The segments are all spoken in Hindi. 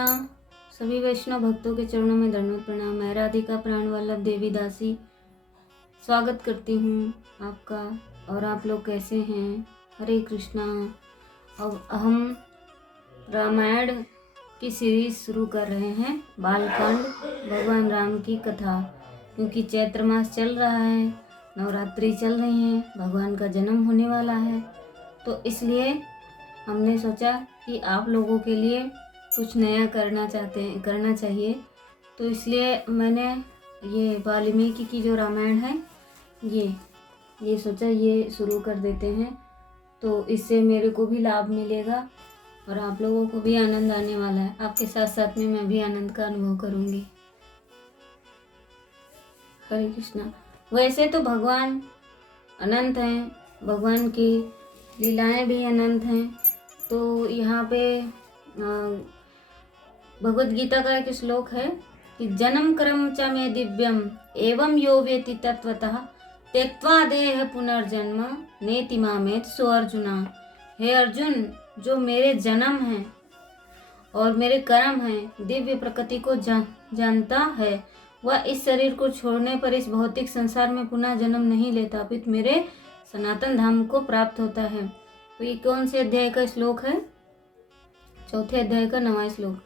कृष्णा। सभी वैष्णव भक्तों के चरणों में दंडवत प्रणाम। मैं राधिका प्राण वल्लभ देवी दासी स्वागत करती हूँ आपका। और आप लोग कैसे हैं? हरे कृष्णा। अब हम रामायण की सीरीज शुरू कर रहे हैं, बालकांड, भगवान राम की कथा। क्योंकि चैत्र मास चल रहा है, नवरात्रि चल रही है, भगवान का जन्म होने वाला है, तो इसलिए हमने सोचा कि आप लोगों के लिए कुछ नया करना चाहिए। तो इसलिए मैंने ये वाल्मीकि की जो रामायण है ये सोचा ये शुरू कर देते हैं। तो इससे मेरे को भी लाभ मिलेगा और आप लोगों को भी आनंद आने वाला है। आपके साथ साथ में मैं भी आनंद का अनुभव करूंगी। हरे कृष्णा। वैसे तो भगवान अनंत हैं, भगवान की लीलाएं भी अनंत हैं। तो यहाँ पे भगवत गीता का एक श्लोक है कि जन्म कर्म च मे दिव्यम एवं यो वेति तत्वतः त्यक्त्वा देह पुनर्जन्म नेति मामेत सो अर्जुना। हे अर्जुन, जो मेरे जन्म है और मेरे कर्म है, दिव्य प्रकृति को जानता है, वह इस शरीर को छोड़ने पर इस भौतिक संसार में पुनः जन्म नहीं लेता, अपितु मेरे सनातन धाम को प्राप्त होता है। तो ये कौन से अध्याय का श्लोक है? चौथे अध्याय का 9वां श्लोक।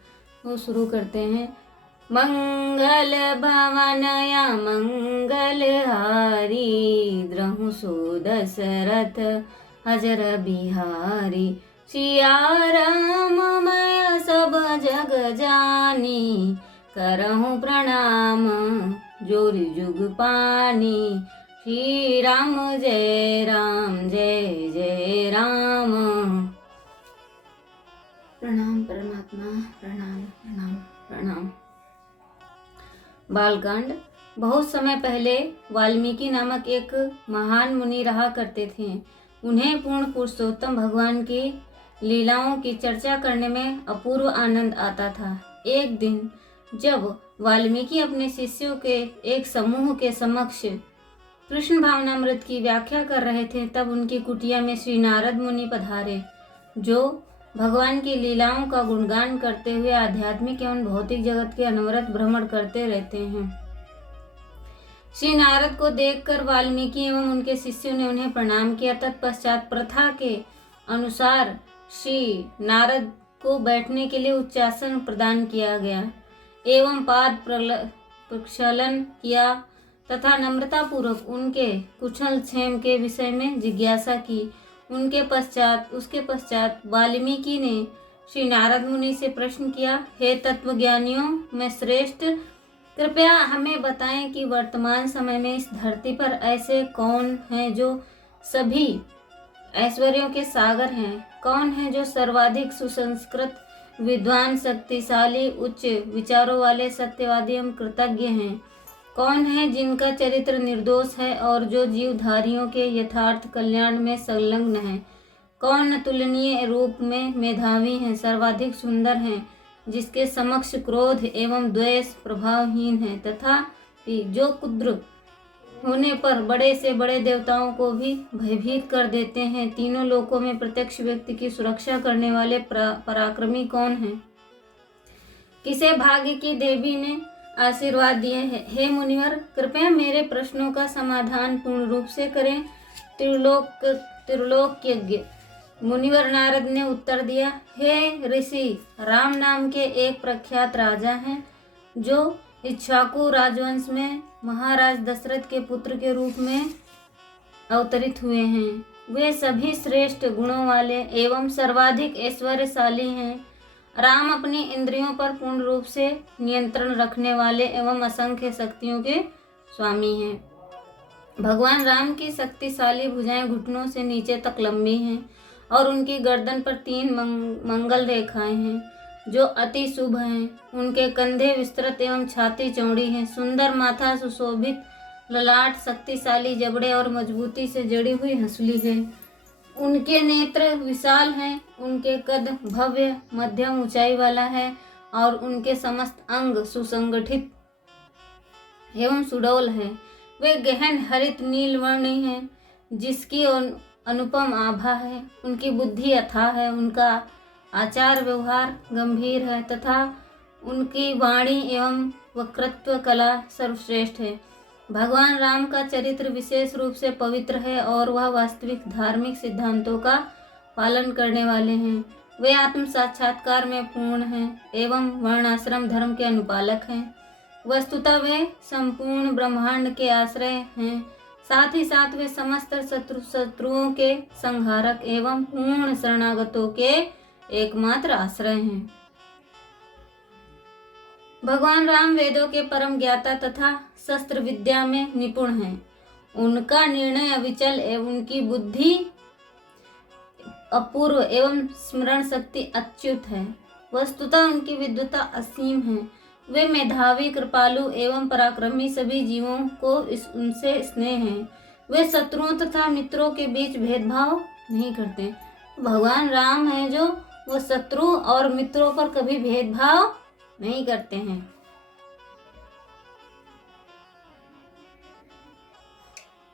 वो शुरू करते हैं। मंगल भवनया मंगल हारी द्रहु सुदशरथ अजर बिहारी। सिया राम मैं सब जग जानी करहूँ प्रणाम जोरी जुग पानी। श्री राम जय जय राम। प्रणाम परमात्मा, प्रणाम प्रणाम प्रणाम। बालकांड। बहुत समय पहले वाल्मीकि नामक एक महान मुनि रहा करते थे। उन्हें पूर्ण पुरुषोत्तम भगवान की लीलाओं की चर्चा करने में अपूर्व आनंद आता था। एक दिन जब वाल्मीकि अपने शिष्यों के एक समूह के समक्ष कृष्ण भावनामृत की व्याख्या कर रहे थे, तब उनकी कुटिया में श्री नारद मुनि पधारे, जो भगवान की लीलाओं का गुणगान करते हुए आध्यात्मिक एवं भौतिक जगत के अनवरत भ्रमण करते रहते हैं। श्री नारद को देखकर वाल्मीकि एवं उनके शिष्यों ने उन्हें प्रणाम किया। तत्पश्चात प्रथा के अनुसार श्री नारद को बैठने के लिए उच्चासन प्रदान किया गया एवं पाद प्रक्षालन किया तथा नम्रता पूर्वक उनके कुशल क्षेम के विषय में जिज्ञासा की। उसके पश्चात वाल्मीकि ने श्री नारद मुनि से प्रश्न किया, हे तत्वज्ञानियों में श्रेष्ठ, कृपया हमें बताएं कि वर्तमान समय में इस धरती पर ऐसे कौन हैं जो सभी ऐश्वर्यों के सागर हैं? कौन है जो सर्वाधिक सुसंस्कृत, विद्वान, शक्तिशाली, उच्च विचारों वाले, सत्यवादी एवं कृतज्ञ हैं? कौन है जिनका चरित्र निर्दोष है और जो जीवधारियों के यथार्थ कल्याण में संलग्न है? कौन अतुलनीय रूप में मेधावी हैं, सर्वाधिक सुंदर हैं, जिसके समक्ष क्रोध एवं द्वेष प्रभावहीन है, तथा जो कुद्र होने पर बड़े से बड़े देवताओं को भी भयभीत कर देते हैं? तीनों लोकों में प्रत्यक्ष व्यक्ति की सुरक्षा करने वाले पराक्रमी कौन हैं? किसे भाग्य की देवी ने आशीर्वाद दिए हैं? हे मुनिवर, कृपया मेरे प्रश्नों का समाधान पूर्ण रूप से करें। त्रिलोक्यज्ञ मुनिवर नारद ने उत्तर दिया, हे ऋषि, राम नाम के एक प्रख्यात राजा हैं, जो इक्ष्वाकु राजवंश में महाराज दशरथ के पुत्र के रूप में अवतरित हुए हैं। वे सभी श्रेष्ठ गुणों वाले एवं सर्वाधिक ऐश्वर्यशाली हैं। राम अपनी इंद्रियों पर पूर्ण रूप से नियंत्रण रखने वाले एवं असंख्य शक्तियों के स्वामी हैं। भगवान राम की शक्तिशाली भुजाएं घुटनों से नीचे तक लंबी हैं और उनकी गर्दन पर 3 मंगल रेखाएं हैं, जो अति शुभ हैं। उनके कंधे विस्तृत एवं छाती चौड़ी है। सुंदर माथा, सुशोभित ललाट, शक्तिशाली जबड़े और मजबूती से जड़ी हुई हंसली है। उनके नेत्र विशाल हैं, उनके कद भव्य मध्यम ऊंचाई वाला है और उनके समस्त अंग सुसंगठित एवं सुडौल है। वे गहन हरित नील वर्णी हैं, जिसकी अनुपम आभा है। उनकी बुद्धि अथाह है, उनका आचार व्यवहार गंभीर है तथा उनकी वाणी एवं वक्तृत्व कला सर्वश्रेष्ठ है। भगवान राम का चरित्र विशेष रूप से पवित्र है और वह वास्तविक धार्मिक सिद्धांतों का पालन करने वाले हैं। वे आत्म साक्षात्कार में पूर्ण हैं एवं वर्णाश्रम धर्म के अनुपालक हैं। वस्तुतः वे संपूर्ण ब्रह्मांड के आश्रय हैं। साथ ही साथ वे समस्त शत्रुओं के संहारक एवं पूर्ण शरणागतों के एकमात्र आश्रय हैं। भगवान राम वेदों के परम ज्ञाता तथा शस्त्र विद्या में निपुण हैं। उनका निर्णय अविचल एवं उनकी बुद्धि अपूर्व एवं स्मरण शक्ति अच्युत है। वस्तुतः उनकी विद्वता असीम है। वे मेधावी, कृपालु एवं पराक्रमी, सभी जीवों को उनसे स्नेह है। वे शत्रुओं तथा मित्रों के बीच भेदभाव नहीं करते। भगवान राम है जो वो शत्रु और मित्रों पर कभी भेदभाव नहीं करते हैं।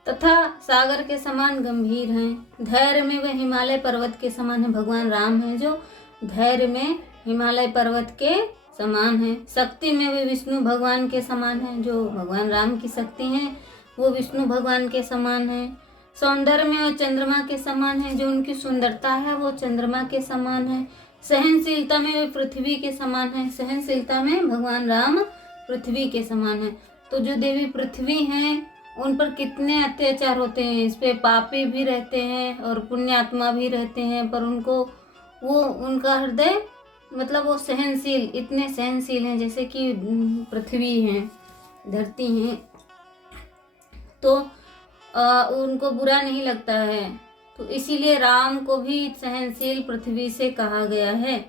तथा सागर के समान गंभीर हैं। धैर्य में वे हिमालय पर्वत के समान है। भगवान राम है जो धैर्य में हिमालय पर्वत के समान है। शक्ति में वे विष्णु भगवान के समान है। जो भगवान राम की शक्ति है वो विष्णु भगवान के समान है। सौंदर्य में वो चंद्रमा के समान है। जो उनकी सुंदरता है वो चंद्रमा के समान है। सहनशीलता में वे पृथ्वी के समान है। सहनशीलता में भगवान राम पृथ्वी के समान है। तो जो देवी पृथ्वी हैं उन पर कितने अत्याचार होते हैं। इस पे पापी भी रहते हैं और पुण्यात्मा भी रहते हैं, पर उनको वो उनका हृदय मतलब वो सहनशील, इतने सहनशील हैं जैसे कि पृथ्वी है, धरती है, तो उनको बुरा नहीं लगता है। तो इसीलिए राम को भी सहनशील पृथ्वी से कहा गया है।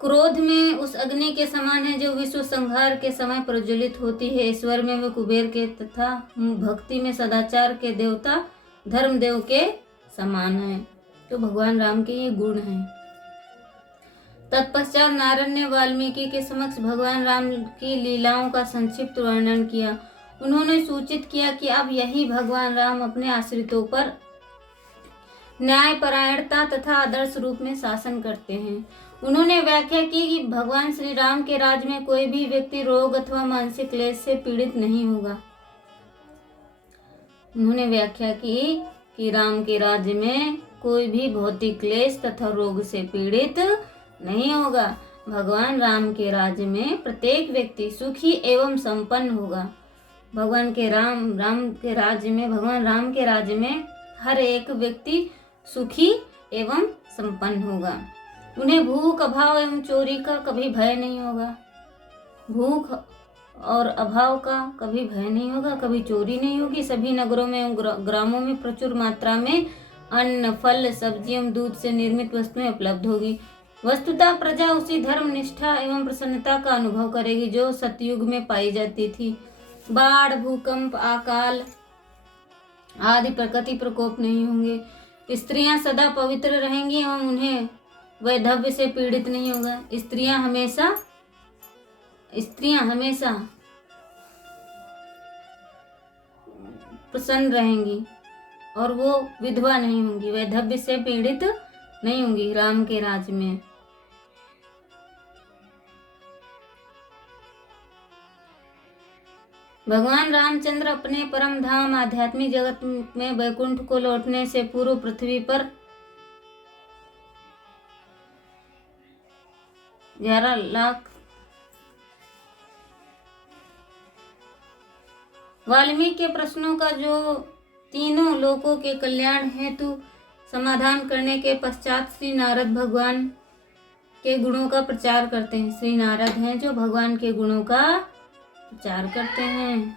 क्रोध में उस अग्नि के समान है जो विश्व संहार के समय प्रज्वलित होती है। ईश्वर में वे कुबेर के तथा भक्ति में सदाचार के देवता धर्मदेव के समान है। तो भगवान राम के ये गुण हैं। तत्पश्चात नारद ने वाल्मीकि के समक्ष भगवान राम की लीलाओं का संक्षिप्त वर्णन किया। उन्होंने सूचित किया कि अब यही भगवान राम अपने आश्रितों पर न्यायपरायणता तथा आदर्श रूप में शासन करते हैं। उन्होंने व्याख्या की कि भगवान श्री राम के राज्य में कोई भी व्यक्ति रोग अथवा मानसिक क्लेश से पीड़ित नहीं होगा। उन्होंने व्याख्या की कि राम के राज्य में कोई भी भौतिक क्लेश तथा रोग से पीड़ित नहीं होगा। भगवान राम के राज्य में प्रत्येक व्यक्ति सुखी एवं संपन्न होगा। भगवान राम के राज्य में हर एक व्यक्ति सुखी एवं संपन्न होगा। उन्हें भूख, अभाव एवं चोरी का कभी भय नहीं होगा। भूख और अभाव का कभी भय नहीं होगा, कभी चोरी नहीं होगी। सभी नगरों में एवं ग्रामों में प्रचुर मात्रा में अन्न, फल, सब्जी एवं दूध से निर्मित वस्तुएं उपलब्ध होगी। वस्तुतः प्रजा उसी धर्म, निष्ठा एवं प्रसन्नता का अनुभव करेगी जो सतयुग में पाई जाती थी। बाढ़, भूकंप, अकाल आदि प्रकृति प्रकोप नहीं होंगे। स्त्रियां सदा पवित्र रहेंगी एवं उन्हें वैधव्य से पीड़ित नहीं होगा। स्त्रियां हमेशा प्रसन्न रहेंगी और वो विधवा नहीं होंगी, वैधव्य से पीड़ित नहीं होंगी राम के राज्य में। भगवान रामचंद्र अपने परम धाम आध्यात्मिक जगत में वैकुंठ को लौटने से पूर्व पृथ्वी पर 11 लाख वाल्मीकि के प्रश्नों का जो तीनों लोकों के कल्याण हेतु समाधान करने के पश्चात श्री नारद भगवान के गुणों का प्रचार करते हैं। श्री नारद हैं जो भगवान के गुणों का प्रचार करते हैं।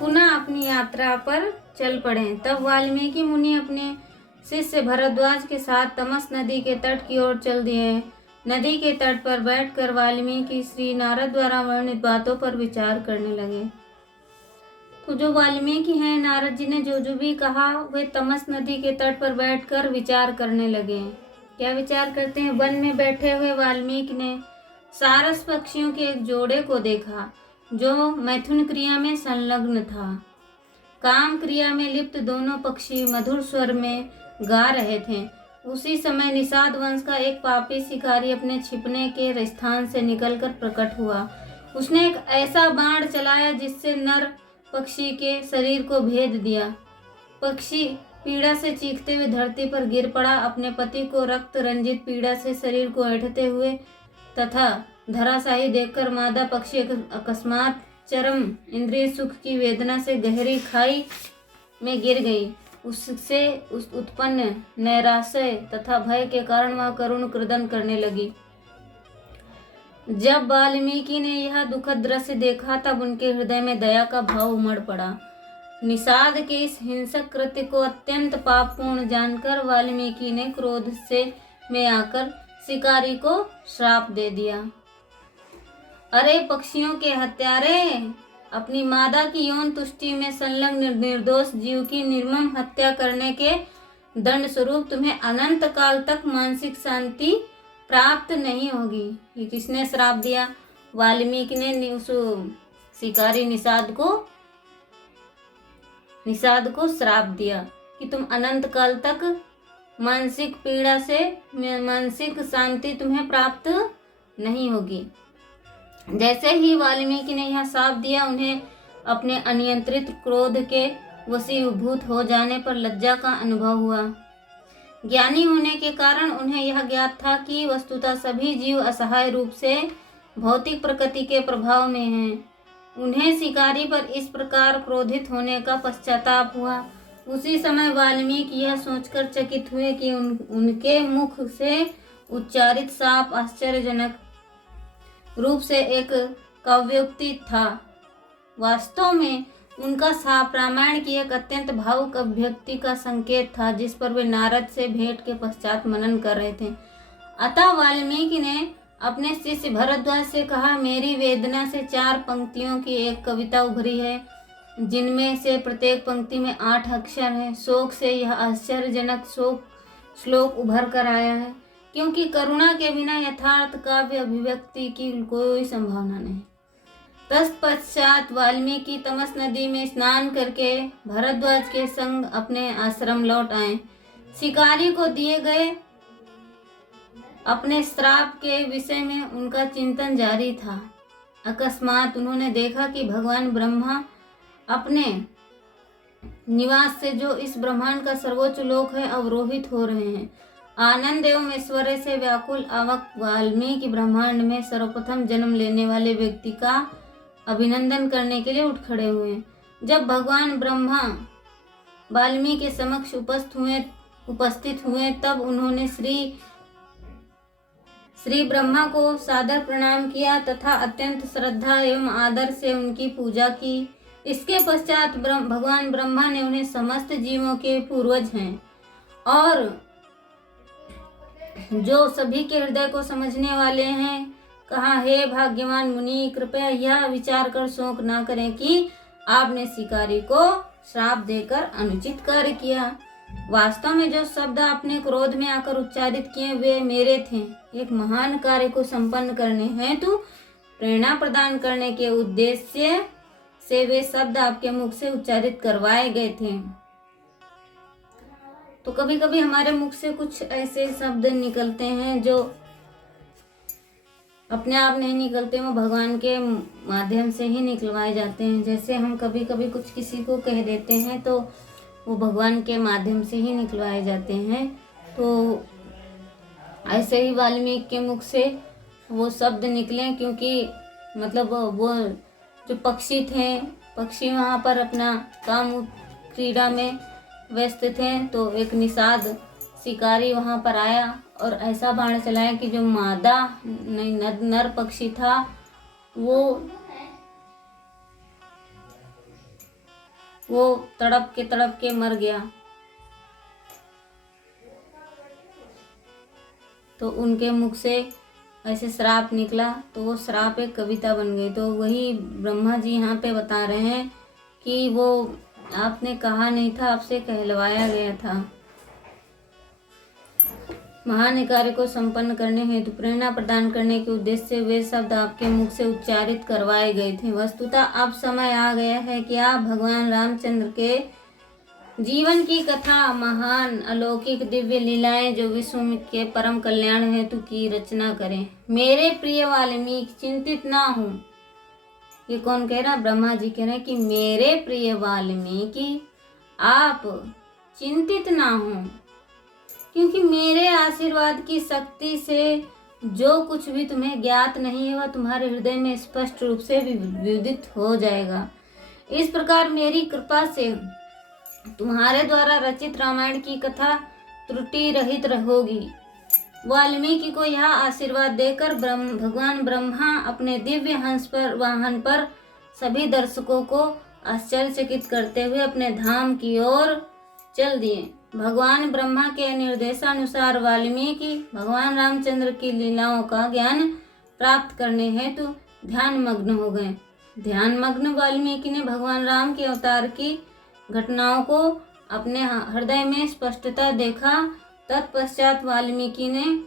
पुनः अपनी यात्रा पर चल पड़े। तब वाल्मीकि मुनि अपने शिष्य भरद्वाज के साथ तमस नदी के तट की ओर चल दिए। नदी के तट पर बैठकर वाल्मीकि श्री नारद द्वारा वर्णित बातों पर विचार करने लगे। तो जो वाल्मीकि हैं, नारद जी ने जो भी कहा वे तमस नदी के तट पर बैठकर विचार करने लगे। क्या विचार करते हैं? वन में बैठे हुए वाल्मीकि ने सारस पक्षियों के एक जोड़े को देखा जो मैथुन क्रिया में संलग्न था। काम क्रिया में लिप्त दोनों पक्षी मधुर स्वर में गा रहे थे। उसी समय निषाद वंश का एक पापी शिकारी अपने छिपने के स्थान से निकलकर प्रकट हुआ। उसने एक ऐसा बाण चलाया जिससे नर पक्षी के शरीर को भेद दिया। पक्षी पीड़ा से चीखते हुए धरती पर गिर पड़ा, अपने पति को रक्त रंजित पीड़ा से शरीर को ऐंठते हुए तथा धराशायी देखकर मादा पक्षी अकस्मात चरम इंद्रिय सुख की वेदना से गहरी खाई में गिर गई। उससे उत्पन्न नैराश्य तथा भय के कारण वह करुण क्रदन करने लगी। जब वाल्मीकि ने यह दुखद दृश्य देखा तब उनके हृदय में दया का भाव उमड़ पड़ा। निषाद के इस हिंसक कृत्य को अत्यंत पापपूर्ण जानकर वाल्मीकि ने क्रोध में आकर शिकारी को श्राप दे दिया। अरे पक्षियों के हत्यारे, अपनी मादा की यौन तुष्टि में संलग्न निर्दोष जीव की निर्मम हत्या करने के दंड स्वरूप तुम्हें अनंत काल तक मानसिक शांति प्राप्त नहीं होगी। ये किसने श्राप दिया? वाल्मीकि ने उस शिकारी निषाद को श्राप दिया कि तुम अनंत काल तक मानसिक पीड़ा से मानसिक शांति तुम्हें प्राप्त नहीं होगी। जैसे ही वाल्मीकि ने यह श्राप दिया, उन्हें अपने अनियंत्रित क्रोध के वशीभूत हो जाने पर लज्जा का अनुभव हुआ। ज्ञानी होने के कारण उन्हें यह ज्ञात था कि वस्तुतः सभी जीव असहाय रूप से भौतिक प्रकृति के प्रभाव में हैं। उन्हें शिकारी पर इस प्रकार क्रोधित होने का पश्चाताप हुआ। उसी समय वाल्मीकि यह सोचकर चकित हुए कि उनके मुख से उच्चारित शाप आश्चर्यजनक रूप से एक काव्योक्ति था। वास्तव में उनका शाप रामायण की एक अत्यंत भावुक अभिव्यक्ति का संकेत था, जिस पर वे नारद से भेंट के पश्चात मनन कर रहे थे। अतः वाल्मीकि ने अपने शिष्य भरद्वाज से कहा, मेरी वेदना से 4 पंक्तियों की एक कविता उभरी है, जिनमें से प्रत्येक पंक्ति में 8 अक्षर है। शोक से यह आश्चर्यजनक श्लोक उभर कर आया है, क्योंकि करुणा के बिना यथार्थ काव्य अभिव्यक्ति की कोई संभावना नहीं। तत्पश्चात वाल्मीकि तमस नदी में स्नान करके भरद्वाज के संग अपने आश्रम लौट आए। शिकारी को दिए गए अपने श्राप के विषय में उनका चिंतन जारी था। अकस्मात उन्होंने देखा कि भगवान ब्रह्मा अपने निवास से, जो इस ब्रह्मांड का सर्वोच्च लोक है, अवरोहित हो रहे हैं। आनंद एवं ऐश्वर्य से व्याकुल आवक वाल्मीकि ब्रह्मांड में सर्वप्रथम जन्म लेने वाले व्यक्ति का अभिनंदन करने के लिए उठ खड़े हुए। जब भगवान ब्रह्मा वाल्मीकि के समक्ष उपस्थित हुए तब उन्होंने श्री ब्रह्मा को सादर प्रणाम किया तथा अत्यंत श्रद्धा एवं आदर से उनकी पूजा की। इसके पश्चात भगवान ब्रह्मा ने उन्हें समस्त जीवों के पूर्वज हैं और जो सभी के हृदय को समझने वाले हैं कहा, हे भाग्यवान मुनि, कृपया यह विचार कर शोक न करें कि आपने शिकारी को श्राप देकर अनुचित कार्य किया। वास्तव में जो शब्द आपने क्रोध में आकर उच्चारित किए वे मेरे थे। एक महान कार्य को संपन्न करने हेतु प्रेरणा प्रदान करने के उद्देश्य से वे शब्द आपके मुख से उच्चारित करवाए गए थे। तो कभी कभी हमारे मुख से कुछ ऐसे शब्द निकलते हैं जो अपने आप नहीं निकलते, वो भगवान के माध्यम से ही निकलवाए जाते हैं। जैसे हम कभी कभी कुछ किसी को कह देते हैं तो वो भगवान के माध्यम से ही निकलवाए जाते हैं। तो ऐसे ही वाल्मीकि के मुख से वो शब्द निकले, क्योंकि मतलब वो जो पक्षी थे, पक्षी वहाँ पर अपना काम क्रीड़ा में व्यस्त थे। तो एक निषाद शिकारी वहाँ पर आया और ऐसा बाण चलाया कि जो मादा नर पक्षी था वो तड़प के मर गया। तो उनके मुख से ऐसे श्राप निकला, तो वो श्राप एक कविता बन गई। तो वही ब्रह्मा जी यहाँ पे बता रहे हैं कि वो आपने कहा नहीं था, आपसे कहलवाया गया था। महान कार्य को संपन्न करने हेतु प्रेरणा प्रदान करने के उद्देश्य से वे शब्द आपके मुख से उच्चारित करवाए गए थे। वस्तुतः अब समय आ गया है कि आप भगवान रामचंद्र के जीवन की कथा, महान अलौकिक दिव्य लीलाएं जो विश्व के परम कल्याण हेतु की रचना करें। मेरे प्रिय वाल्मीकि चिंतित ना हो। ये कौन कह रहा? ब्रह्मा जी कह रहे हैं कि मेरे प्रिय वाल्मीकि आप चिंतित ना हो, क्योंकि मेरे आशीर्वाद की शक्ति से जो कुछ भी तुम्हें ज्ञात नहीं है वह तुम्हारे हृदय में स्पष्ट रूप से विदित हो जाएगा। इस प्रकार मेरी कृपा से तुम्हारे द्वारा रचित रामायण की कथा त्रुटि रहित होगी। वाल्मीकि को यह आशीर्वाद देकर भगवान ब्रह्मा अपने दिव्य हंस पर वाहन पर सभी दर्शकों को आश्चर्यचकित करते हुए अपने धाम की ओर चल दिए। भगवान ब्रह्मा के निर्देशानुसार वाल्मीकि भगवान रामचंद्र की लीलाओं का ज्ञान प्राप्त करने हेतु ध्यान मग्न हो गए। ध्यान मग्न वाल्मीकि ने भगवान राम के अवतार की घटनाओं को अपने हृदय में स्पष्टता देखा। तत्पश्चात वाल्मीकि ने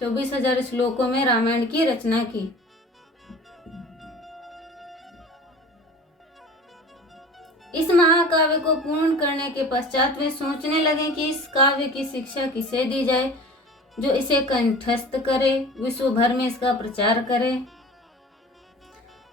24,000 श्लोकों में रामायण की रचना की। इस महाकाव्य को पूर्ण करने के पश्चात वे सोचने लगे कि इस काव्य की शिक्षा किसे दी जाए जो इसे कंठस्थ करे, विश्व भर में इसका प्रचार करे।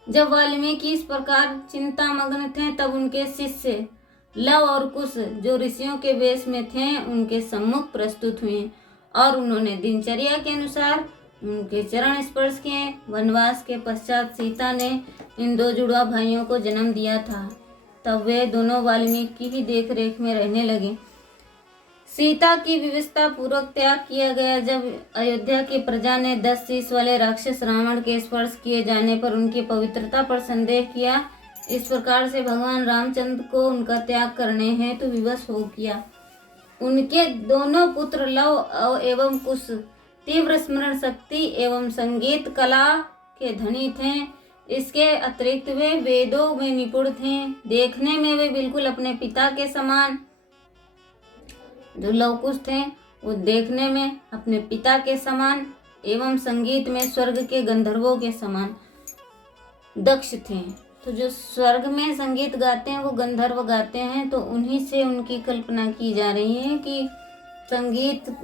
जब वाल्मीकि इस प्रकार चिंता मग्न थे तब उनके शिष्य लव और कुश जो ऋषियों के वेश में थे उनके सम्मुख प्रस्तुत हुए और उन्होंने दिनचर्या के अनुसार उनके चरण स्पर्श किए। वनवास के पश्चात सीता ने इन 2 जुड़वा भाइयों को जन्म दिया था। तब वे दोनों वाल्मीकि की देख रेख में रहने लगे। सीता की विवशता पूर्वक त्याग किया गया। जब अयोध्या की प्रजा ने 10 शीश वाले राक्षस रावण के स्पर्श किए जाने पर उनकी पवित्रता पर संदेह किया, इस प्रकार से भगवान रामचंद्र को उनका त्याग करने हेतु विवश हो किया। उनके दोनों पुत्र लव एवं कुश तीव्र स्मरण शक्ति एवं संगीत कला के धनी थे। इसके अतिरिक्त वे वेदों में निपुण थे। देखने में वे बिल्कुल अपने पिता के समान, जो लव कुश थे वो देखने में अपने पिता के समान एवं संगीत में स्वर्ग के गंधर्वों के समान दक्ष थे। तो जो स्वर्ग में संगीत गाते हैं वो गंधर्व गाते हैं, तो उन्हीं से उनकी कल्पना की जा रही है कि संगीत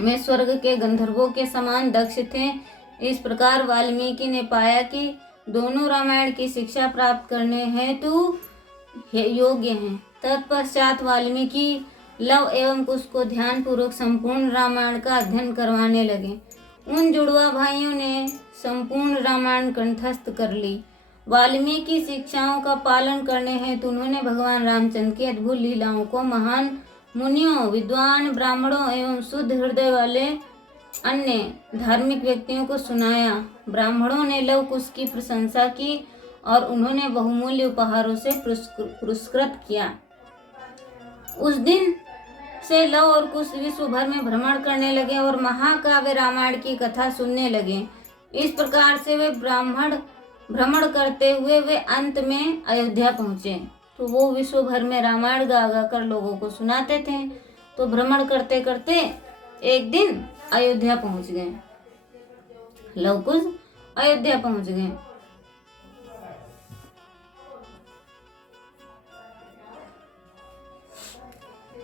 में स्वर्ग के गंधर्वों के समान दक्ष थे। इस प्रकार वाल्मीकि ने पाया कि दोनों रामायण की शिक्षा प्राप्त करने हेतु योग्य हैं। तत्पश्चात वाल्मीकि लव एवं कुश को ध्यान पूर्वक संपूर्ण रामायण का अध्ययन करवाने लगे। उन जुड़वा भाइयों ने संपूर्ण रामायण कंठस्थ कर ली। वाल्मीकि शिक्षाओं का पालन करने हेतु उन्होंने भगवान रामचंद्र की अद्भुत लीलाओं को महान मुनियों, विद्वान ब्राह्मणों एवं शुद्ध हृदय वाले अन्य धार्मिक व्यक्तियों को सुनाया। ब्राह्मणों ने लव कुश की प्रशंसा की और उन्होंने बहुमूल्य उपहारों से पुरस्कृत किया। उस दिन से लव और कुश विश्व भर में भ्रमण करने लगे और महाकाव्य रामायण की कथा सुनने लगे। इस प्रकार से वे भ्रमण करते हुए वे अंत में अयोध्या पहुँचे। तो वो विश्व भर में रामायण गा गा कर लोगों को सुनाते थे। तो भ्रमण करते करते एक दिन अयोध्या पहुँच गए। लव कुश अयोध्या पहुँच गए।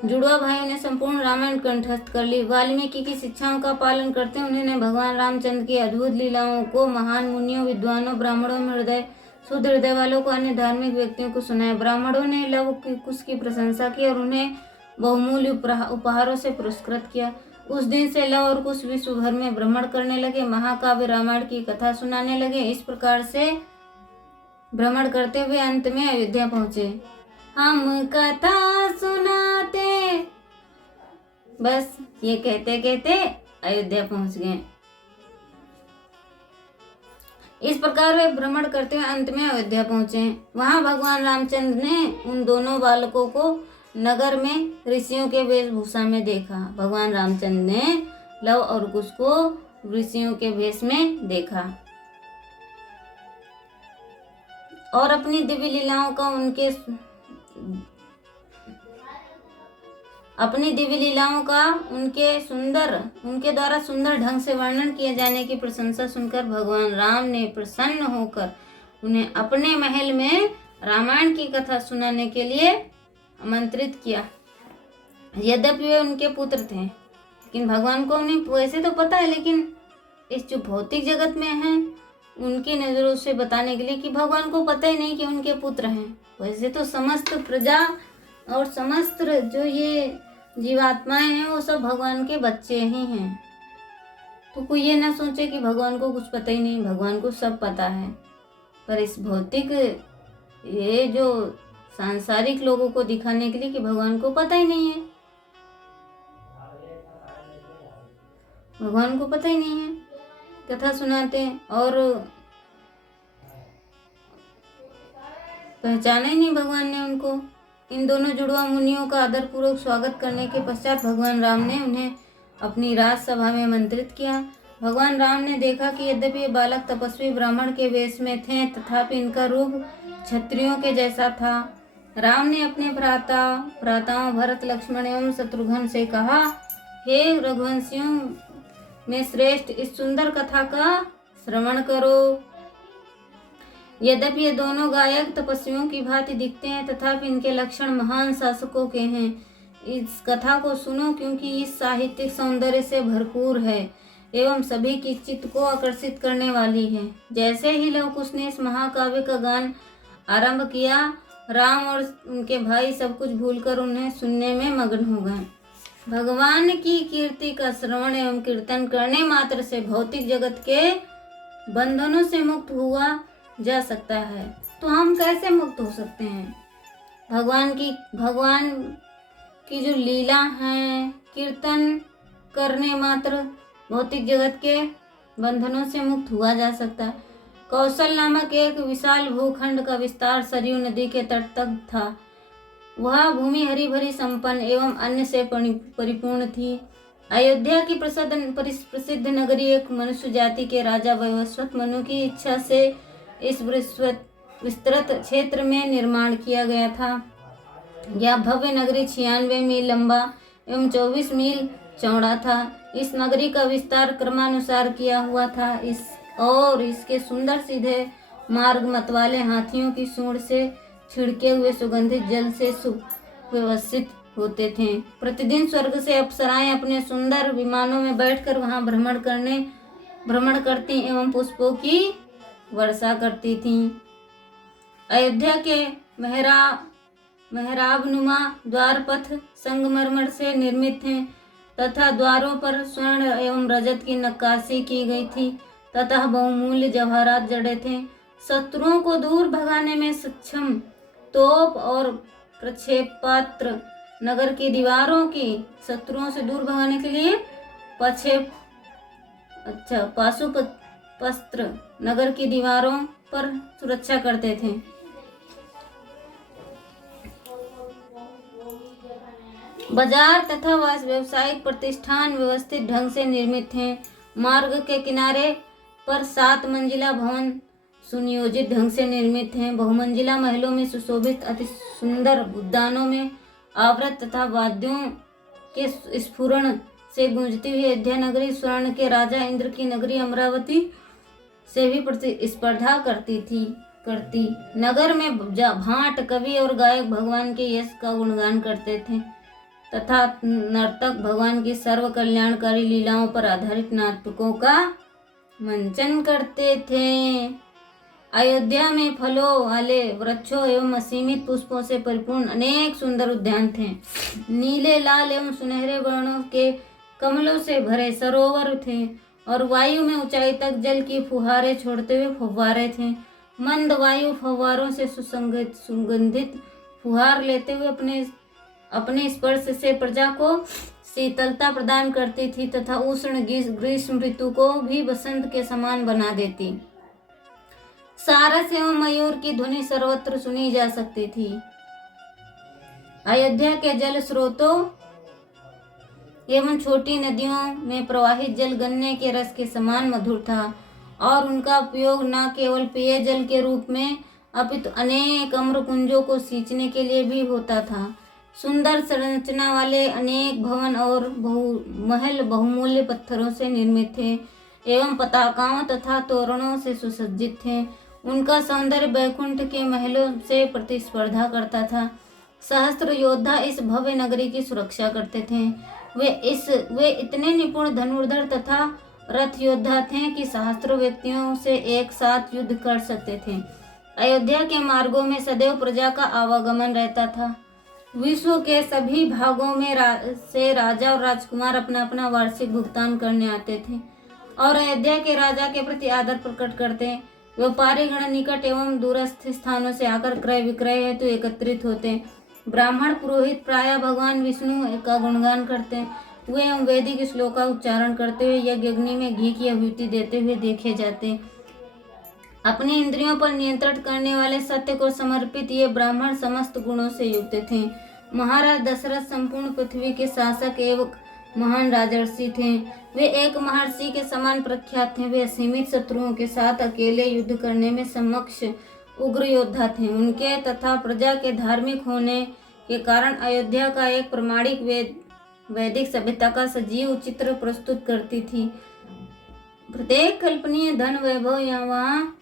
जुड़वा भाइयों ने संपूर्ण रामायण कंठस्थ कर ली। वाल्मीकि की शिक्षाओं का पालन करते उन्होंने भगवान रामचंद्र की अद्भुत लीलाओं को महान मुनियों, विद्वानों, ब्राह्मणों में शुद्ध हृदय वालों को, अन्य धार्मिक व्यक्तियों को सुनाया। ब्राह्मणों ने लव कुश की प्रशंसा की और उन्हें बहुमूल्य उपहारों से पुरस्कृत किया। उस दिन से लव और कुश विश्व भर में भ्रमण करने लगे, महाकाव्य रामायण की कथा सुनाने लगे। इस प्रकार से भ्रमण करते हुए अंत में अयोध्या पहुंचे। हम कथा सुनाते, बस ये कहते कहते अयोध्या पहुंच गए। इस प्रकार वे भ्रमण करते हुए अंत में अयोध्या पहुंचे। वहां भगवान रामचंद्र ने उन दोनों बालकों को नगर में ऋषियों के वेशभूषा में देखा। भगवान रामचंद्र ने लव और कुश को ऋषियों के वेश में देखा और अपनी दिव्य लीलाओं का उनके द्वारा सुंदर ढंग से वर्णन किए जाने की प्रशंसा सुनकर भगवान राम ने प्रसन्न होकर उन्हें अपने महल में रामायण की कथा सुनाने के लिए आमंत्रित किया। यद्यपि वे उनके पुत्र थे, लेकिन भगवान को उन्हें वैसे तो पता है, लेकिन इस जो भौतिक जगत में हैं उनकी नज़रों से बताने के लिए कि भगवान को पता ही नहीं कि उनके पुत्र हैं। वैसे तो समस्त प्रजा और समस्त जो ये जीवात्माएं हैं वो सब भगवान के बच्चे ही हैं। तो कोई ये ना सोचे कि भगवान को कुछ पता ही नहीं, भगवान को सब पता है। पर इस भौतिक ये जो सांसारिक लोगों को दिखाने के लिए कि भगवान को पता ही नहीं है, भगवान को पता ही नहीं है, कथा सुनाते हैं और पहचाना ही नहीं भगवान ने उनको। इन दोनों जुड़वा मुनियों का आदरपूर्वक स्वागत करने के पश्चात भगवान राम ने उन्हें अपनी राजसभा में आमंत्रित किया। भगवान राम ने देखा कि यद्यपि ये बालक तपस्वी ब्राह्मण के वेश में थे, तथापि इनका रूप क्षत्रियों के जैसा था। राम ने अपने भ्राताओं भरत, लक्ष्मण एवं शत्रुघ्न से कहा, हे रघुवंशियों में श्रेष्ठ, इस सुंदर कथा का श्रवण करो। यद्यपि ये दोनों गायक तपस्वियों की भांति दिखते हैं, तथापि इनके लक्षण महान शासकों के हैं। इस कथा को सुनो, क्योंकि इस साहित्यिक सौंदर्य से भरपूर है एवं सभी की चित्त को आकर्षित करने वाली है। जैसे ही लव कुश ने इस महाकाव्य का गान आरंभ किया, राम और उनके भाई सब कुछ भूलकर उन्हें सुनने में मग्न हो गए। भगवान की कीर्ति का श्रवण एवं कीर्तन करने मात्र से भौतिक जगत के बंधनों से मुक्त हुआ जा सकता है। तो हम कैसे मुक्त हो सकते हैं? भगवान की जो लीला है, कीर्तन करने मात्र भौतिक जगत के बंधनों से मुक्त हुआ जा सकता है। कौशल नामक एक विशाल भूखंड का विस्तार सरयू नदी के तट तक था। वह भूमि हरी भरी संपन्न एवं अन्न से परिपूर्ण थी। अयोध्या की प्रसिद्ध नगरी एक मनुष्य जाति के राजा वैवस्वत मनु की इच्छा से इस विस्तृत क्षेत्र में निर्माण किया गया था। यह भव्य नगरी 96 मील लंबा एवं 24 मील चौड़ा था। इस नगरी का विस्तार क्रमानुसार किया हुआ था। इसके सुंदर सीधे मार्ग मतवाले हाथियों की सूंड से छिड़के हुए सुगंधित जल से सुव्यवस्थित होते थे। प्रतिदिन स्वर्ग से अप्सराएं अपने सुंदर विमानों में बैठकर वहां भ्रमण करती एवं पुष्पों की वर्षा करती थीं। अयोध्या के मेहराबनुमा द्वारपथ संगमरमर से निर्मित थे तथा द्वारों पर स्वर्ण एवं रजत की नक्काशी की गई थी तथा बहुमूल्य जवाहरात जड़े थे। शत्रुओं को दूर भगाने में सक्षम तोप और प्रक्षेपास्त्र नगर की दीवारों की शत्रुओं से दूर भगाने के लिए पाशुपत्र नगर की दीवारों पर सुरक्षा करते थे। बाजार तथा व्यावसायिक प्रतिष्ठान व्यवस्थित ढंग से निर्मित थे। मार्ग के किनारे पर 7 मंजिला भवन सुनियोजित ढंग से निर्मित हैं। बहुमंजिला महलों में सुशोभित अति सुंदर उद्यानों में आवृत तथा वाद्यों के स्फुरण से गूंजती हुई अयोध्या नगरी स्वर्ण के राजा इंद्र की नगरी अमरावती से भी प्रतिस्पर्धा करती। नगर में भाट कवि और गायक भगवान के यश का गुणगान करते थे तथा नर्तक भगवान की सर्व कल्याणकारी लीलाओं पर आधारित नाटकों का मंचन करते थे। अयोध्या में फलों वाले वृक्षों एवं असीमित पुष्पों से परिपूर्ण अनेक सुंदर उद्यान थे। नीले, लाल एवं सुनहरे वर्णों के कमलों से भरे सरोवर थे और वायु में ऊंचाई तक जल की फुहारें छोड़ते हुए फव्वारे थे। मंद वायु फव्वारों से सुगंधित फुहार लेते हुए अपने स्पर्श से प्रजा को शीतलता प्रदान करती थी तथा उष्ण ग्रीष्म ऋतु को भी बसंत के समान बना देती। सारस एवं मयूर की ध्वनि सर्वत्र सुनी जा सकती थी। अयोध्या के जल स्रोतों एवं छोटी नदियों में प्रवाहित जल गन्ने के रस के समान मधुर था और उनका उपयोग न केवल पेयजल के रूप में अपितु अनेक अम्रकुंजों को सींचने के लिए भी होता था। सुंदर संरचना वाले अनेक भवन और महल बहुमूल्य पत्थरों से निर्मित थे एवं पताकाओं तथा तोरणों से सुसज्जित थे। उनका सौंदर्य बैकुंठ के महलों से प्रतिस्पर्धा करता था। सहस्त्र योद्धा इस भव्य नगरी की सुरक्षा करते थे। वे इतने निपुण धनुर्धर तथा रथ योद्धा थे कि सहस्त्रों व्यक्तियों से एक साथ युद्ध कर सकते थे। अयोध्या के मार्गों में सदैव प्रजा का आवागमन रहता था। विश्व के सभी भागों में से राजा और राजकुमार अपना अपना वार्षिक भुगतान करने आते थे और अयोध्या के राजा के प्रति आदर प्रकट करते। व्यापारी गण निकट एवं दूरस्थ स्थानों से आकर क्रय विक्रय हेतु एकत्रित होते। ब्राह्मण पुरोहित प्रायः भगवान विष्णु का गुणगान करते हुए एवं वैदिक श्लोक का उच्चारण करते हुए यज्ञ अग्नि में घी की आहुति देते हुए देखे जाते। अपनी इंद्रियों पर नियंत्रण करने वाले सत्य को समर्पित ये ब्राह्मण समस्त गुणों से युक्त थे। महाराज दशरथ संपूर्ण पृथ्वी के शासक एवं महान राजर्षि थे। वे एक महर्षि के समान प्रख्यात थे। वे सीमित शत्रुओं के साथ अकेले युद्ध करने में समक्ष उग्र योद्धा थे। उनके तथा प्रजा के धार्मिक होने के कारण अयोध्या का एक प्रामाणिक वैदिक सभ्यता का सजीव चित्र प्रस्तुत करती थी। प्रत्येक कल्पनीय धन वैभव यहाँ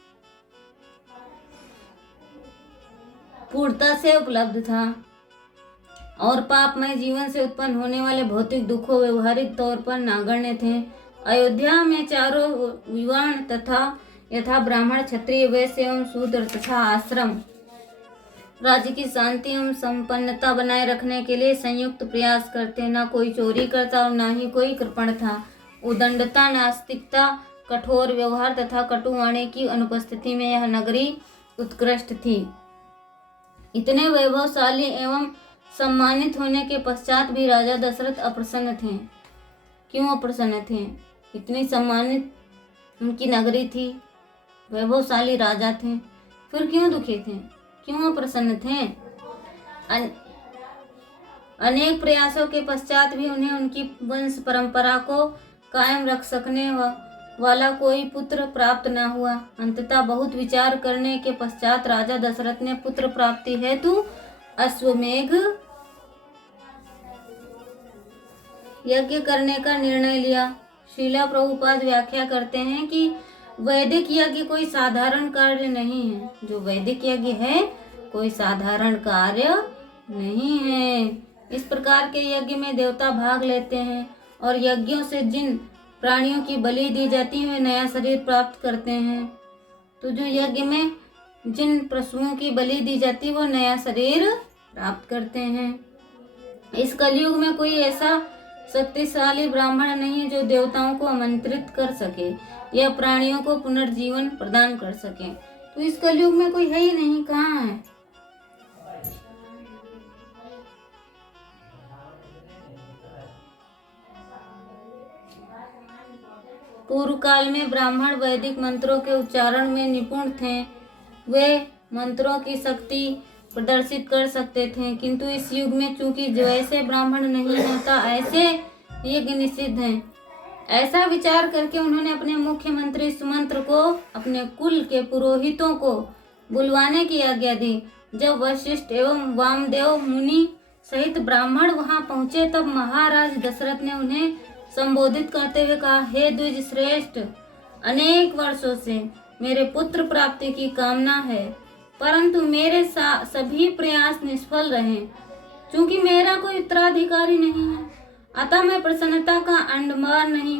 पूर्णता से उपलब्ध था और पापमय जीवन से उत्पन्न होने वाले भौतिक दुखों व्यवहारिक तौर पर नगण्य थे। अयोध्या में चारों विवर्ण तथा यथा ब्राह्मण क्षत्रिय वैश्य एवं शूद्र तथा आश्रम राज्य की शांति एवं संपन्नता बनाए रखने के लिए संयुक्त प्रयास करते। न कोई चोरी करता और न ही कोई कृपण था। उदंडता, नास्तिकता, कठोर व्यवहार तथा कटुवाणी की अनुपस्थिति में यह नगरी उत्कृष्ट थी। इतने वैभवशाली एवं सम्मानित होने के पश्चात भी राजा दशरथ अप्रसन्न थे। क्यों अप्रसन्न थे? इतनी सम्मानित उनकी नगरी थी, वैभवशाली राजा थे, फिर क्यों दुखी थे, क्यों अप्रसन्न थे? अनेक प्रयासों के पश्चात भी उन्हें उनकी वंश परंपरा को कायम रख सकने वाला कोई पुत्र प्राप्त न हुआ। अंततः बहुत विचार करने के पश्चात राजा दशरथ ने पुत्र प्राप्ति हेतु अश्वमेघ यज्ञ करने का निर्णय लिया। श्रीला प्रभुपाद व्याख्या करते हैं कि वैदिक यज्ञ कोई साधारण कार्य नहीं है। जो वैदिक यज्ञ है कोई साधारण कार्य नहीं है। इस प्रकार के यज्ञ में देवता भाग लेते हैं और यज्ञों से जिन प्राणियों की बलि दी जाती है वे नया शरीर प्राप्त करते हैं। तो जो यज्ञ में जिन पशुओं की बलि दी जाती है वो नया शरीर प्राप्त करते हैं। इस कलयुग में कोई ऐसा शक्तिशाली ब्राह्मण नहीं है जो देवताओं को आमंत्रित कर सके या प्राणियों को पुनर्जीवन प्रदान कर सके। तो इस कलयुग में कोई है ही नहीं, कहाँ है? पूर्व काल में ब्राह्मण वैदिक मंत्रों के उच्चारण में निपुण थे। वे मंत्रों की शक्ति प्रदर्शित कर सकते थे, किंतु इस युग में चूंकि जैसे ब्राह्मण नहीं होता ऐसे यज्ञ निषिद्ध हैं। ऐसा विचार करके उन्होंने अपने मुख्यमंत्री सुमंत्र को अपने कुल के पुरोहितों को बुलवाने की आज्ञा दी। जब वशिष्ठ एवं वामदेव मुनि सहित ब्राह्मण वहां पहुंचे तब महाराज दशरथ ने उन्हें संबोधित करते हुए कहा, हे द्विज श्रेष्ठ, अनेक वर्षों से मेरे पुत्र प्राप्ति की कामना है, परंतु मेरे सभी प्रयास निष्फल रहे। चूंकि मेरा कोई उत्तराधिकारी नहीं है अतः मैं प्रसन्नता का अंडमान नहीं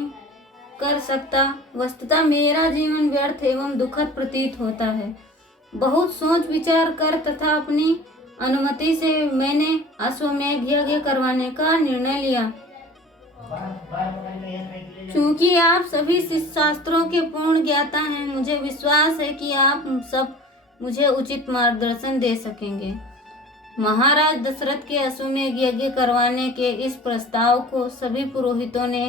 कर सकता। वस्तुतः मेरा जीवन व्यर्थ एवं दुखद प्रतीत होता है। बहुत सोच विचार कर तथा अपनी अनुमति से मैंने अश्वमेध यज्ञ करवाने का निर्णय लिया। क्योंकि आप सभी शास्त्रों के पूर्ण ज्ञाता हैं, मुझे विश्वास है कि आप सब मुझे उचित मार्गदर्शन दे सकेंगे। महाराज दशरथ के अश्वमेध यज्ञ करवाने के इस प्रस्ताव को सभी पुरोहितों ने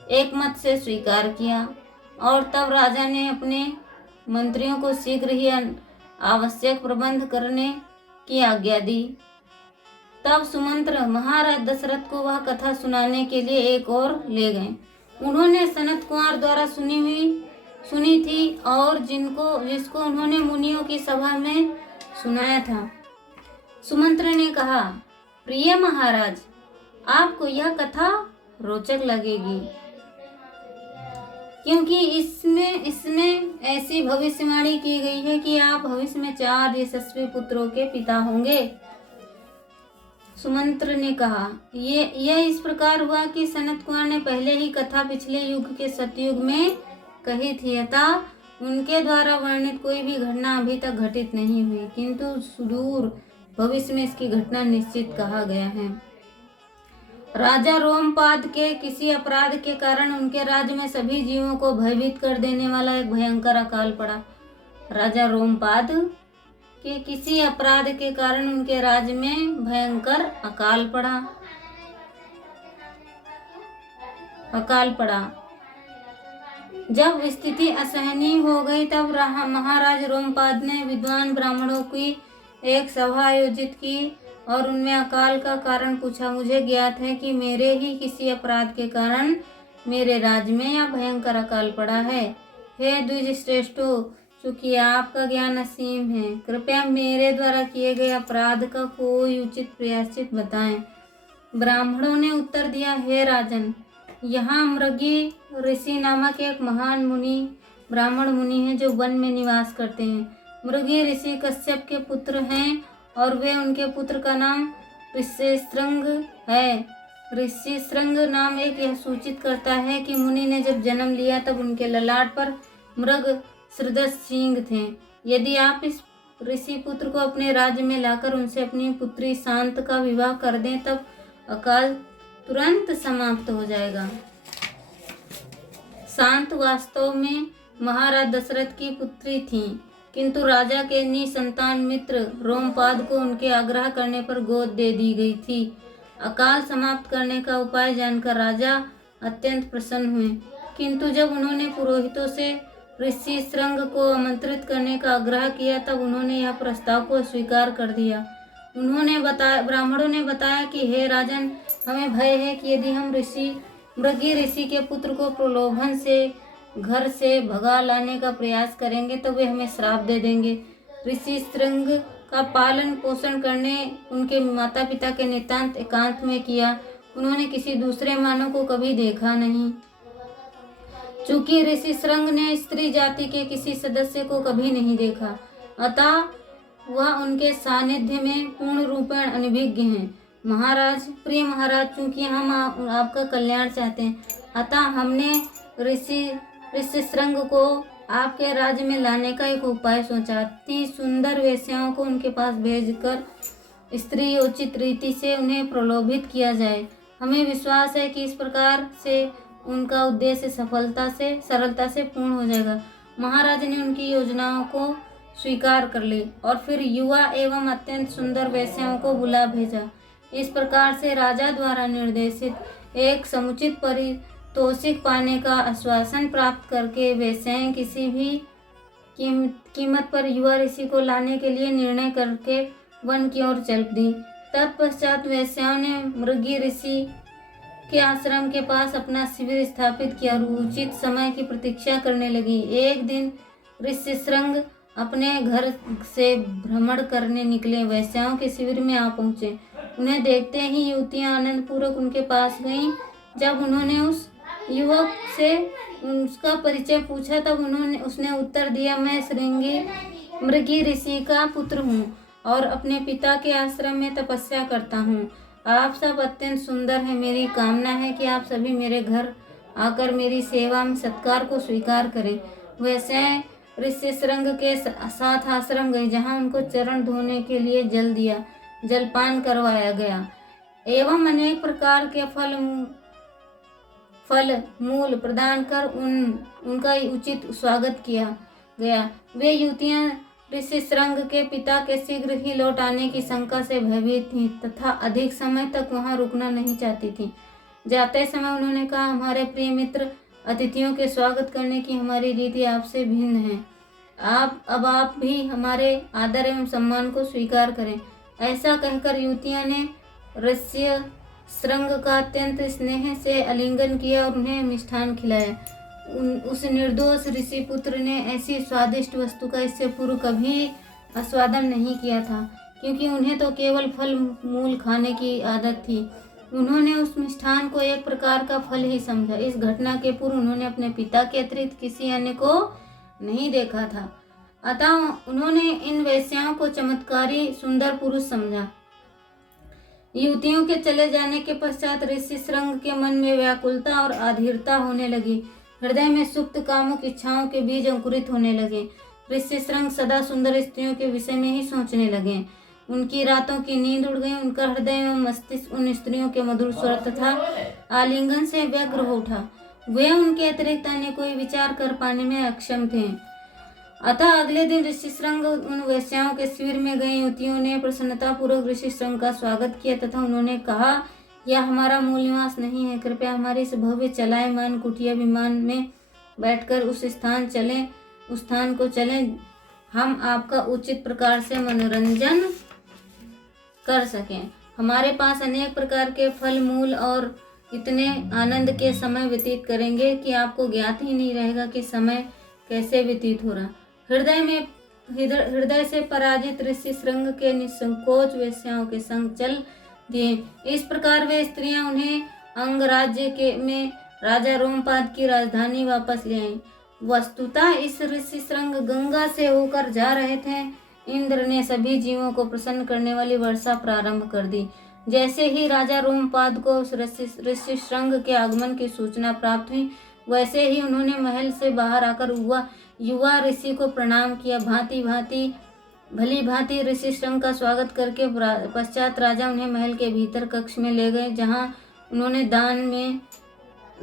एकमत से स्वीकार किया और तब राजा ने अपने मंत्रियों को शीघ्र ही आवश्यक प्रबंध करने की आज्ञा दी। तब सुमंत्र महाराज दशरथ को वह कथा सुनाने के लिए एक और ले गए। उन्होंने सनत कुमार द्वारा सुनी थी और जिसको उन्होंने मुनियों की सभा में सुनाया था। सुमंत्र ने कहा, प्रिय महाराज, आपको यह कथा रोचक लगेगी क्योंकि इसमें ऐसी भविष्यवाणी की गई है कि आप भविष्य में 4 यशस्वी पुत्रों के पिता होंगे। सुमंत्र ने कहा, यह इस प्रकार हुआ कि सनत कुमार ने पहले ही कथा पिछले युग के सतयुग में कही थी, अतः उनके द्वारा वर्णित कोई भी घटना अभी तक घटित नहीं हुई, किंतु सुदूर भविष्य में इसकी घटना निश्चित कहा गया है। राजा रोमपाद के किसी अपराध के कारण उनके राज्य में सभी जीवों को भयभीत कर देने वाला एक भयंकर अकाल पड़ा। राजा रोमपाद के किसी अपराध के कारण उनके राज्य में भयंकर अकाल पड़ा। जब स्थिति असहनीय हो गई तब महाराज रोमपाद ने विद्वान ब्राह्मणों की एक सभा आयोजित की और उनमें अकाल का कारण पूछा। मुझे ज्ञात है कि मेरे ही किसी अपराध के कारण मेरे राज्य में यह भयंकर अकाल पड़ा है। हे द्विज श्रेष्ठो, चूंकि आपका ज्ञान असीम है, कृपया मेरे द्वारा किए गए अपराध का कोई उचित प्रायश्चित बताएं। ब्राह्मणों ने उत्तर दिया, हे राजन, यहाँ मृगी ऋषि नामक एक महान ब्राह्मण मुनि है जो वन में निवास करते हैं। मृगी ऋषि कश्यप के पुत्र हैं और वे उनके पुत्र का नाम ऋष्यशृंग है। ऋष्यशृंग नाम एक यह सूचित करता है कि मुनि ने जब जन्म लिया तब उनके ललाट पर मृग सदृश सींग थे। यदि आप इस ऋषि पुत्र को अपने राज्य में लाकर उनसे अपनी पुत्री शांत का विवाह कर दें तब अकाल तुरंत समाप्त हो जाएगा। शांत वास्तव में महाराज दशरथ की पुत्री थी, किंतु राजा के निसंतान मित्र रोमपाद को उनके आग्रह करने पर गोद दे दी गई थी। अकाल समाप्त करने का उपाय जानकर राजा अत्यंत प्रसन्न हुए, किंतु जब उन्होंने पुरोहितों से ऋष्यशृंग को आमंत्रित करने का आग्रह किया तब उन्होंने यह प्रस्ताव को स्वीकार कर दिया। ब्राह्मणों ने बताया कि हे राजन, हमें भय है कि यदि हम मृगी ऋषि के पुत्र को प्रलोभन से घर से भगा लाने का प्रयास करेंगे तो वे हमें श्राप दे देंगे। ऋष्यशृंग का पालन पोषण करने उनके माता पिता के नितांत एकांत में किया। उन्होंने किसी दूसरे मानव को कभी देखा नहीं। चूंकि ऋष्यशृंग ने स्त्री जाति के किसी सदस्य को कभी नहीं देखा, अतः वह उनके सानिध्य में पूर्ण रूपेण अनभिज्ञ हैं। प्रिय महाराज, चूंकि हम आपका कल्याण चाहते हैं, अतः हमने ऋष्यशृंग को आपके राज्य में लाने का एक उपाय सोचा। 30 सुंदर वेश्याओं को उनके पास भेजकर स्त्रीयोचित रीति से उन्हें प्रलोभित किया जाए। हमें विश्वास है कि इस प्रकार से उनका उद्देश्य सरलता से पूर्ण हो जाएगा। महाराज ने उनकी योजनाओं को स्वीकार कर ली और फिर युवा एवं अत्यंत सुंदर वेश्याओं को बुला भेजा। इस प्रकार से राजा द्वारा निर्देशित एक समुचित पारितोषिक पाने का आश्वासन प्राप्त करके वेश्याएं किसी भी कीमत पर युवा ऋषि को लाने के लिए निर्णय करके वन की ओर चल दी। तत्पश्चात वेश्याओं ने मृगी ऋषि के आश्रम के पास अपना शिविर स्थापित किया और उचित समय की प्रतीक्षा करने लगी। एक दिन ऋष्यशृंग अपने घर से भ्रमण करने निकले, वेश्याओं के शिविर में आ पहुंचे। उन्हें देखते ही युवतियां आनंद पूर्वक उनके पास गईं। जब उन्होंने उस युवक से उसका परिचय पूछा तब उसने उत्तर दिया, मैं श्रृंगी मृगी ऋषि का पुत्र हूँ और अपने पिता के आश्रम में तपस्या करता हूँ। आप सब अत्यंत सुंदर हैं। मेरी कामना है कि आप सभी मेरे घर आकर मेरी सेवा में सत्कार को स्वीकार करें। वैसे ऋष्यशृंग के साथ आश्रम गए, जहाँ उनको चरण धोने के लिए जलपान करवाया गया एवं अनेक प्रकार के फल मूल प्रदान कर उनका उचित स्वागत किया गया। वे युवतियां ऋष्यशृंग के पिता के शीघ्र ही लौट आने की शंका से भयभीत थीं तथा अधिक समय तक वहां रुकना नहीं चाहती थीं। जाते समय उन्होंने कहा, हमारे प्रिय मित्र, अतिथियों के स्वागत करने की हमारी रीति आपसे भिन्न है। आप भी हमारे आदर एवं सम्मान को स्वीकार करें। ऐसा कहकर युवतियां ने ऋष्यशृंग का अत्यंत स्नेह से आलिंगन किया और उन्हें मिष्ठान खिलाया। उस निर्दोष ऋषि पुत्र ने ऐसी स्वादिष्ट वस्तु का इससे पूर्व कभी आस्वादन नहीं किया था, क्योंकि उन्हें तो केवल फल मूल खाने की आदत थी। उन्होंने उस मिष्ठान को एक प्रकार का फल ही समझा। इस घटना के पूर्व उन्होंने अपने पिता के अतिरिक्त किसी अन्य को नहीं देखा था, अतः उन्होंने इन वेश्याओं को चमत्कारी सुंदर पुरुष समझा। युवतियों के चले जाने के पश्चात ऋषि श्रृंग के मन में व्याकुलता और अधीरता होने लगी। हृदय में सुप्त कामुक इच्छाओं के बीज अंकुरित होने लगे। ऋषि श्रृंग सदा सुंदर स्त्रियों के विषय में ही सोचने लगे। उनकी रातों की नींद उड़ गई। उनका हृदय एवं मस्तिष्क उन स्त्रियों के मधुर स्वर तथा आलिंगन से व्यग्र हो उठा। वे उनके अतिरिक्त अन्य कोई विचार कर पाने में अक्षम थे। अतः अगले दिन ऋषि श्रृंग उन वेश्याओं के शिविर में गई। युवतियों ने प्रसन्नता पूर्वक ऋषि श्रृंग का स्वागत किया तथा उन्होंने कहा, यह हमारा मूल निवास नहीं है, कृपया हमारे इस भव्य चलायमान कुटिया विमान में बैठकर उस स्थान को चलें, हम आपका उचित प्रकार से मनोरंजन कर सकें। हमारे पास अनेक प्रकार के फल मूल और इतने आनंद के समय व्यतीत करेंगे कि आपको ज्ञात ही नहीं रहेगा कि समय कैसे व्यतीत हो रहा। हृदय से पराजित ऋषि श्रृंग के निसंकोच वेश्याओं के संग चल दिए। इस प्रकार वे स्त्रियां उन्हें अंगराज्य में राजा रोमपाद की राजधानी वापस ले आईं। वस्तुतः इस ऋषि श्रृंग गंगा से होकर जा रहे थे। इंद्र ने सभी जीवों को प्रसन्न करने वाली वर्षा प्रारंभ कर दी। जैसे ही राजा रोमपाद को ऋषि श्रृंग के आगमन की सूचना प्राप्त हुई, वैसे ही उन्होंने महल से बाहर आकर युवा ऋषि को प्रणाम किया। भली भांति ऋषि श्रृंग का स्वागत करके पश्चात राजा उन्हें महल के भीतर कक्ष में ले गए, जहां उन्होंने दान में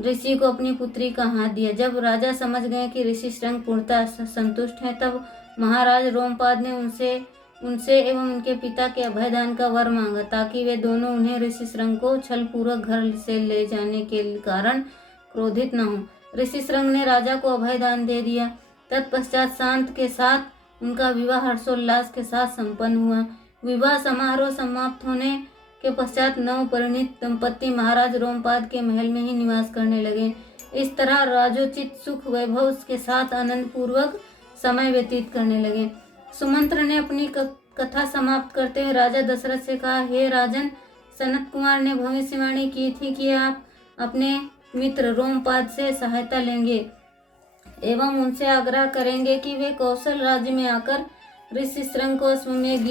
ऋषि को अपनी पुत्री का हाथ दिया। जब राजा समझ गए कि ऋषि श्रृंग पूर्णतः संतुष्ट हैं, तब महाराज रोमपाद ने उनसे एवं उनके पिता के अभयदान का वर मांगा, ताकि वे दोनों उन्हें ऋषि श्रृंग को छलपूर्वक घर से ले जाने के कारण क्रोधित न हो। ऋषि श्रृंग ने राजा को अभयदान दे दिया। तत्पश्चात शांत के साथ उनका विवाह हर्षोल्लास के साथ संपन्न हुआ। विवाह समारोह समाप्त होने के पश्चात नवपरिणीत दंपत्ति महाराज रोमपाद के महल में ही निवास करने लगे। इस तरह राजोचित सुख वैभव के साथ आनंद पूर्वक समय व्यतीत करने लगे। सुमंत्र ने अपनी कथा समाप्त करते हुए राजा दशरथ से कहा, हे राजन, सनत कुमार ने भविष्यवाणी की थी कि आप अपने मित्र रोमपाद से सहायता लेंगे एवं उनसे आग्रह करेंगे कि वे कौशल राज्य में आकर ऋषि श्रृंग को अश्वमेध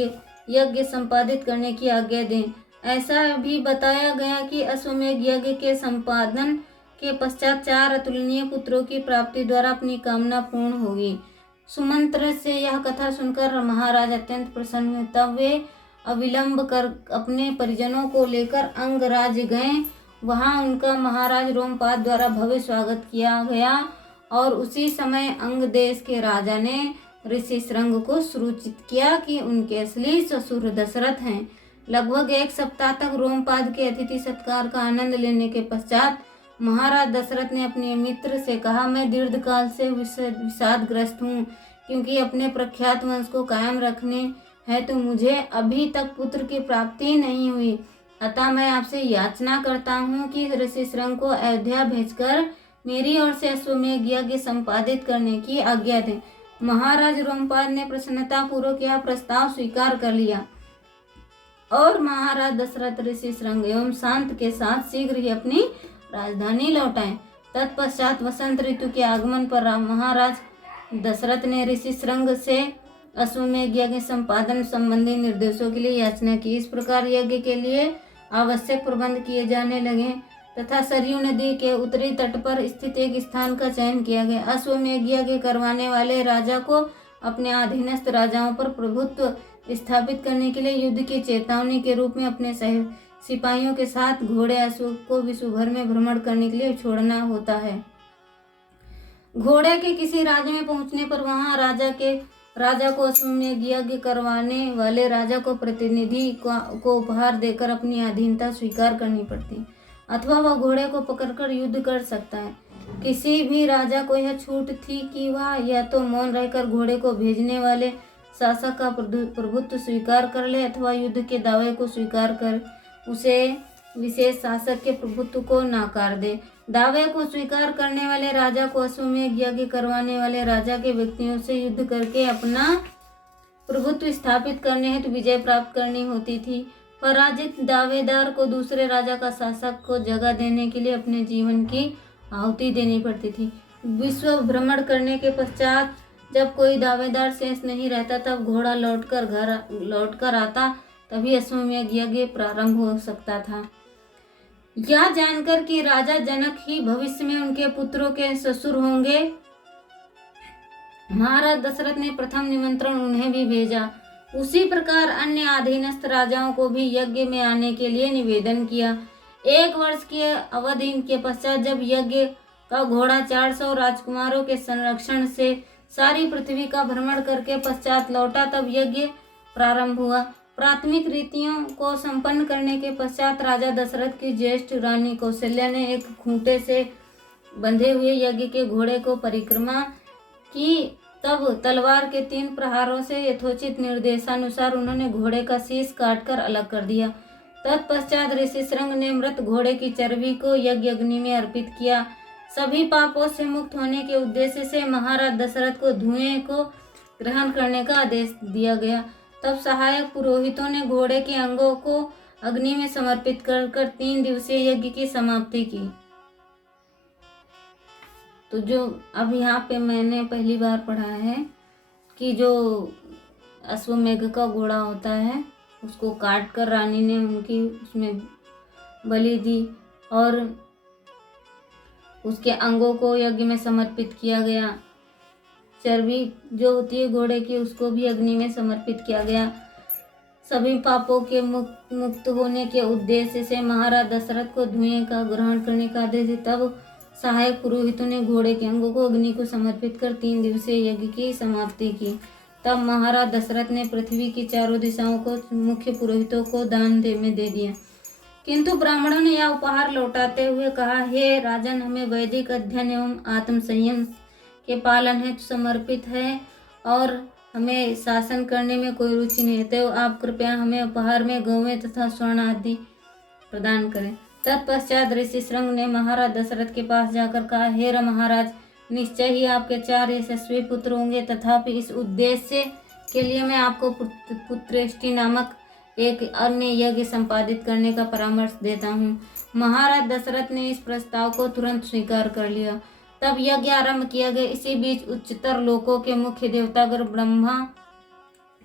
यज्ञ संपादित करने की आज्ञा दें। ऐसा भी बताया गया कि अश्वमेध यज्ञ के संपादन के पश्चात 4 अतुलनीय पुत्रों की प्राप्ति द्वारा अपनी कामना पूर्ण होगी। सुमंत्र से यह कथा सुनकर महाराज अत्यंत प्रसन्न हुए। तब वे अविलंब कर अपने परिजनों को लेकर अंगराज गए। वहां उनका महाराज रोमपाद द्वारा भव्य स्वागत किया गया और उसी समय अंग देश के राजा ने ऋषि श्रृंग को सूचित किया कि उनके असली ससुर दशरथ हैं। लगभग 1 सप्ताह तक रोमपाद के अतिथि सत्कार का आनंद लेने के पश्चात महाराज दशरथ ने अपने मित्र से कहा, मैं दीर्घकाल से विषादग्रस्त हूँ, क्योंकि अपने प्रख्यात वंश को कायम रखने है तो मुझे अभी तक पुत्र की प्राप्ति नहीं हुई। अतः मैं आपसे याचना करता हूँ कि ऋषि श्रृंग को अयोध्या भेजकर मेरी ओर से अश्वमेध यज्ञ संपादित करने की आज्ञा दें। महाराज रोमपाद ने प्रसन्नता पूर्वक यह प्रस्ताव स्वीकार कर लिया और महाराज दशरथ ऋषि श्रृंग एवं शांत के साथ शीघ्र ही अपनी राजधानी लौट आए। तत्पश्चात वसंत ऋतु के आगमन पर महाराज दशरथ ने ऋषि श्रृंग से अश्वमेध यज्ञ संपादन संबंधी निर्देशों के लिए याचना की। इस प्रकार यज्ञ के लिए आवश्यक प्रबंध किए जाने लगे तथा सरयू नदी के उत्तरी तट पर स्थित एक स्थान का चयन किया गया। अश्वमेध यज्ञ करवाने वाले राजा को अपने अधीनस्थ राजाओं पर प्रभुत्व स्थापित करने के लिए युद्ध की चेतावनी के रूप में अपने सिपाहियों के साथ घोड़े अश्व को विश्व भर में भ्रमण करने के लिए छोड़ना होता है। घोड़े के किसी राज्य में पहुंचने पर वहां राजा को अश्वमेध यज्ञ करवाने वाले राजा को प्रतिनिधि को उपहार देकर अपनी अधीनता स्वीकार करनी पड़ती, अथवा वह घोड़े को पकड़कर युद्ध कर सकता है। किसी भी राजा को यह छूट थी कि वह या तो मौन रहकर घोड़े को भेजने वाले शासक का प्रभुत्व स्वीकार कर ले, अथवा युद्ध के दावे को स्वीकार कर उसे विशेष शासक के प्रभुत्व को नाकार दे। दावे को स्वीकार करने वाले राजा को अश्वमेध यज्ञ करवाने वाले राजा के व्यक्तियों से युद्ध करके अपना प्रभुत्व स्थापित करने हेतु विजय प्राप्त करनी होती थी। पराजित दावेदार को दूसरे राजा का शासक को जगह देने के लिए अपने जीवन की आहुति देनी पड़ती थी। विश्व भ्रमण करने के पश्चात जब कोई दावेदार शेष नहीं रहता, तब घोड़ा लौटकर आता तभी अश्वमेध यज्ञ प्रारंभ हो सकता था। यह जानकर कि राजा जनक ही भविष्य में उनके पुत्रों के ससुर होंगे, महाराज दशरथ ने प्रथम निमंत्रण उन्हें भी भेजा। उसी प्रकार अन्य अधीनस्थ राजाओं को भी यज्ञ में आने के लिए निवेदन किया। 1 वर्ष की अवधि के पश्चात जब यज्ञ का घोड़ा 400 राजकुमारों के संरक्षण से सारी पृथ्वी का भ्रमण करके पश्चात लौटा, तब यज्ञ प्रारंभ हुआ। प्राथमिक रीतियों को संपन्न करने के पश्चात राजा दशरथ की ज्येष्ठ रानी कौशल्या ने एक खूंटे से बंधे हुए यज्ञ के घोड़े को परिक्रमा की। तब तलवार के 3 प्रहारों से यथोचित निर्देशानुसार उन्होंने घोड़े का शीश काटकर अलग कर दिया। तत्पश्चात ऋषि श्रृंग ने मृत घोड़े की चर्बी को यज्ञ अग्नि में अर्पित किया। सभी पापों से मुक्त होने के उद्देश्य से महाराज दशरथ को धुएं को ग्रहण करने का आदेश दिया गया। तब सहायक पुरोहितों ने घोड़े के अंगों को अग्नि में समर्पित कर 3 दिवसीय यज्ञ की समाप्ति की। तो जो अब यहाँ पे मैंने पहली बार पढ़ा है कि जो अश्वमेध का घोड़ा होता है उसको काट कर रानी ने उनकी उसमें बलि दी और उसके अंगों को यज्ञ में समर्पित किया गया। चर्बी जो होती है घोड़े की उसको भी अग्नि में समर्पित किया गया। सभी पापों के मुक्त होने के उद्देश्य से महाराज दशरथ को धुएं का ग्रहण करने का आदेश दिया। तब सहायक पुरोहितों ने घोड़े के अंगों को अग्नि को समर्पित कर 3 दिवसीय यज्ञ की समाप्ति की। तब महाराज दशरथ ने पृथ्वी की चारों दिशाओं को मुख्य पुरोहितों को दान में दे दिया। किंतु ब्राह्मणों ने यह उपहार लौटाते हुए कहा, हे राजन, हमें वैदिक अध्ययन एवं आत्म संयम के पालन हेतु समर्पित है और हमें शासन करने में कोई रुचि नहीं है, तो आप कृपया हमें उपहार में गौवें तथा स्वर्ण आदि प्रदान करें। तत्पश्चात ऋषि श्रृंग ने महाराज दशरथ के पास जाकर कहा, हे महाराज, निश्चय ही आपके 4 यशस्वी पुत्र होंगे, तथापि इस उद्देश्य के लिए मैं आपको पुत्रेष्टि नामक एक अन्य यज्ञ संपादित करने का परामर्श देता हूँ। महाराज दशरथ ने इस प्रस्ताव को तुरंत स्वीकार कर लिया। तब यज्ञ आरंभ किया गया। इसी बीच उच्चतर लोकों के मुख्य देवतागर ब्रह्मा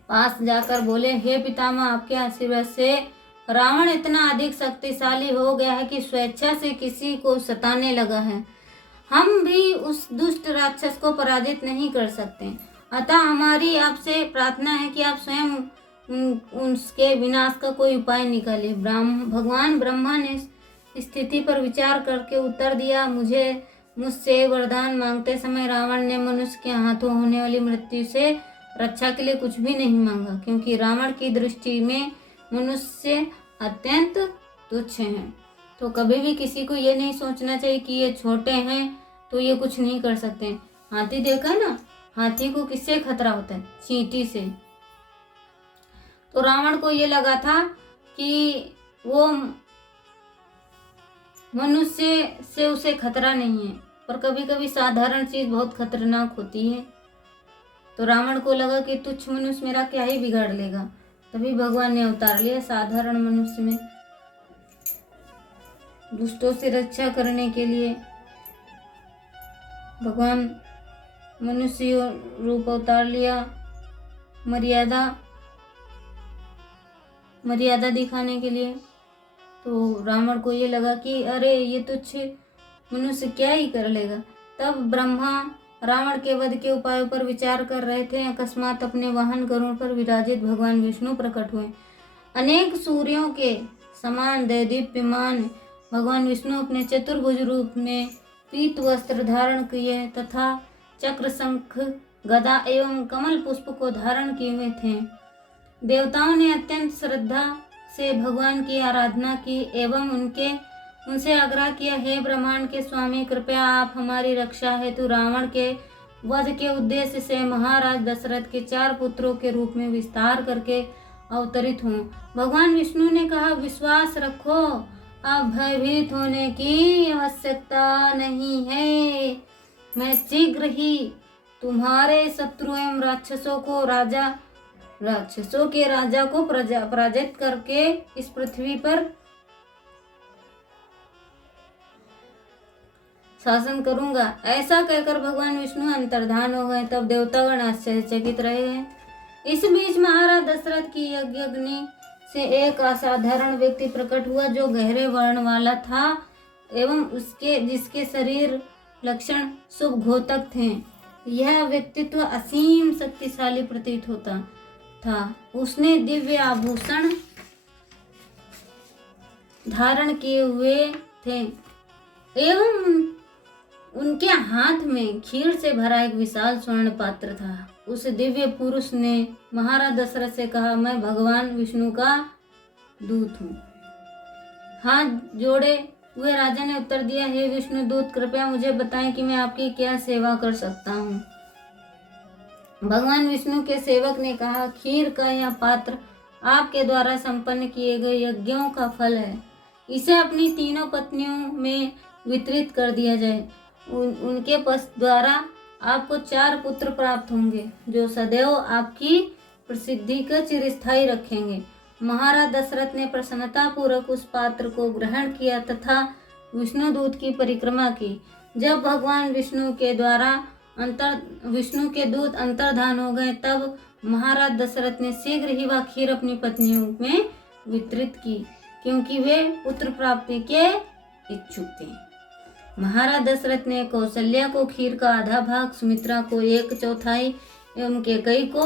पास जाकर बोले, हे पितामह, आपके आशीर्वाद से रावण इतना अधिक शक्तिशाली हो गया है कि स्वेच्छा से किसी को सताने लगा है। हम भी उस दुष्ट राक्षस को पराजित नहीं कर सकते, अतः हमारी आपसे प्रार्थना है कि आप स्वयं उसके विनाश का कोई उपाय निकालिए। भगवान ब्रह्मा ने स्थिति पर विचार करके उत्तर दिया, मुझसे वरदान मांगते समय रावण ने मनुष्य के हाथों होने वाली मृत्यु से रक्षा के लिए कुछ भी नहीं मांगा, क्योंकि रावण की दृष्टि में मनुष्य अत्यंत तुच्छ हैं। तो कभी भी किसी को ये नहीं सोचना चाहिए कि ये छोटे हैं तो ये कुछ नहीं कर सकते। हाथी देखा ना, हाथी को किससे खतरा होता है? चींटी से। तो रावण को ये लगा था कि वो मनुष्य से उसे खतरा नहीं है, पर कभी कभी साधारण चीज बहुत खतरनाक होती है। तो रावण को लगा कि तुच्छ मनुष्य मेरा क्या ही बिगाड़ लेगा, तभी भगवान ने अवतार लिया साधारण मनुष्य में, दुष्टों से रक्षा करने के लिए भगवान मनुष्य रूप अवतार लिया, मर्यादा दिखाने के लिए। तो रावण को ये लगा कि अरे ये तुच्छ मनुष्य क्या ही कर लेगा। तब ब्रह्मा रावण के वध के उपायों पर विचार कर रहे थे। अकस्मात अपने वाहन गरुड़ पर विराजित भगवान विष्णु प्रकट हुए। अनेक सूर्यों के समान दैदीप्यमान भगवान विष्णु अपने चतुर्भुज रूप में पीत वस्त्र धारण किए तथा चक्र, शंख, गदा एवं कमल पुष्प को धारण किए हुए थे। देवताओं ने अत्यंत श्रद्धा से भगवान की आराधना की एवं उनसे आग्रह किया, हे ब्रह्मांड के स्वामी, कृपया आप हमारी रक्षा हेतु रावण के वध के उद्देश्य से महाराज दशरथ के 4 पुत्रों के रूप में विस्तार करके अवतरित हों। भगवान विष्णु ने कहा, विश्वास रखो, अब भयभीत होने की आवश्यकता नहीं है। मैं शीघ्र ही तुम्हारे शत्रु एवं राक्षसों के राजा को पराजित करके इस पृथ्वी पर शासन करूंगा। ऐसा कहकर भगवान विष्णु अंतर्धान हो गए। तब देवतागण आश्चर्यचकित रहे हैं। इस बीच महाराज दशरथ की यज्ञ अग्नि से एक असाधारण व्यक्ति प्रकट हुआ जो गहरे वर्ण वाला था एवं जिसके शरीर लक्षण शुभ घोतक थे। यह व्यक्तित्व असीम शक्तिशाली प्रतीत होता था। उसने दिव्य आभूषण धारण किए हुए थे एवं उनके हाथ में खीर से भरा एक विशाल स्वर्ण पात्र था। उस दिव्य पुरुष ने महाराज दशरथ से कहा, मैं भगवान विष्णु का दूत हूँ। हाथ जोड़े हुए राजा ने उत्तर दिया, हे विष्णु दूत, कृपया मुझे बताएं कि मैं आपकी क्या सेवा कर सकता हूँ। भगवान विष्णु के सेवक ने कहा, खीर का यह पात्र आपके द्वारा संपन्न किए गए यज्ञों का फल है। इसे अपनी तीनों पत्नियों में वितरित कर दिया जाए। उनके द्वारा आपको 4 पुत्र प्राप्त होंगे जो सदैव आपकी प्रसिद्धि का चिरस्थायी रखेंगे। महाराज दशरथ ने प्रसन्नता पूर्वक उस पात्र को ग्रहण किया तथा विष्णु दूत की परिक्रमा की। जब भगवान विष्णु के दूत अंतर्धान हो गए तब महाराज दशरथ ने शीघ्र ही वह खीर अपनी पत्नियों में वितरित की, क्योंकि वे पुत्र प्राप्ति के इच्छुक थे। महाराज दशरथ ने कौशल्या को खीर का आधा भाग, सुमित्रा को 1/4 एवं कैकेयी को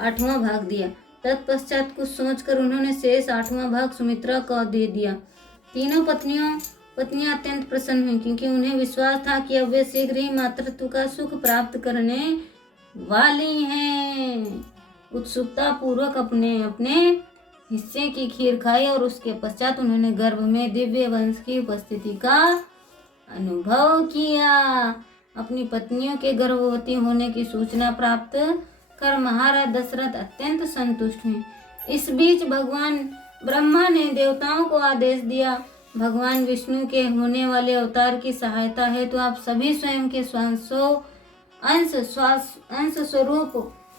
8वां भाग दिया। तत्पश्चात कुछ सोचकर उन्होंने शेष 8वां भाग सुमित्रा को दे दिया। तीनों पत्नियां अत्यंत प्रसन्न हुई, क्योंकि उन्हें विश्वास था कि अब वे शीघ्र ही मातृत्व का सुख प्राप्त करने वाली हैं। उत्सुकता पूर्वक अपने अपने हिस्से की खीर खाई और उसके पश्चात उन्होंने गर्भ में दिव्य वंश की उपस्थिति का अनुभव किया। अपनी पत्नियों के गर्भवती होने की सूचना प्राप्त कर महाराज दशरथ अत्यंत संतुष्ट हुए। इस बीच भगवान ब्रह्मा ने देवताओं को आदेश दिया, भगवान विष्णु के होने वाले अवतार की सहायता है तो आप सभी स्वयं के अंश स्वरूप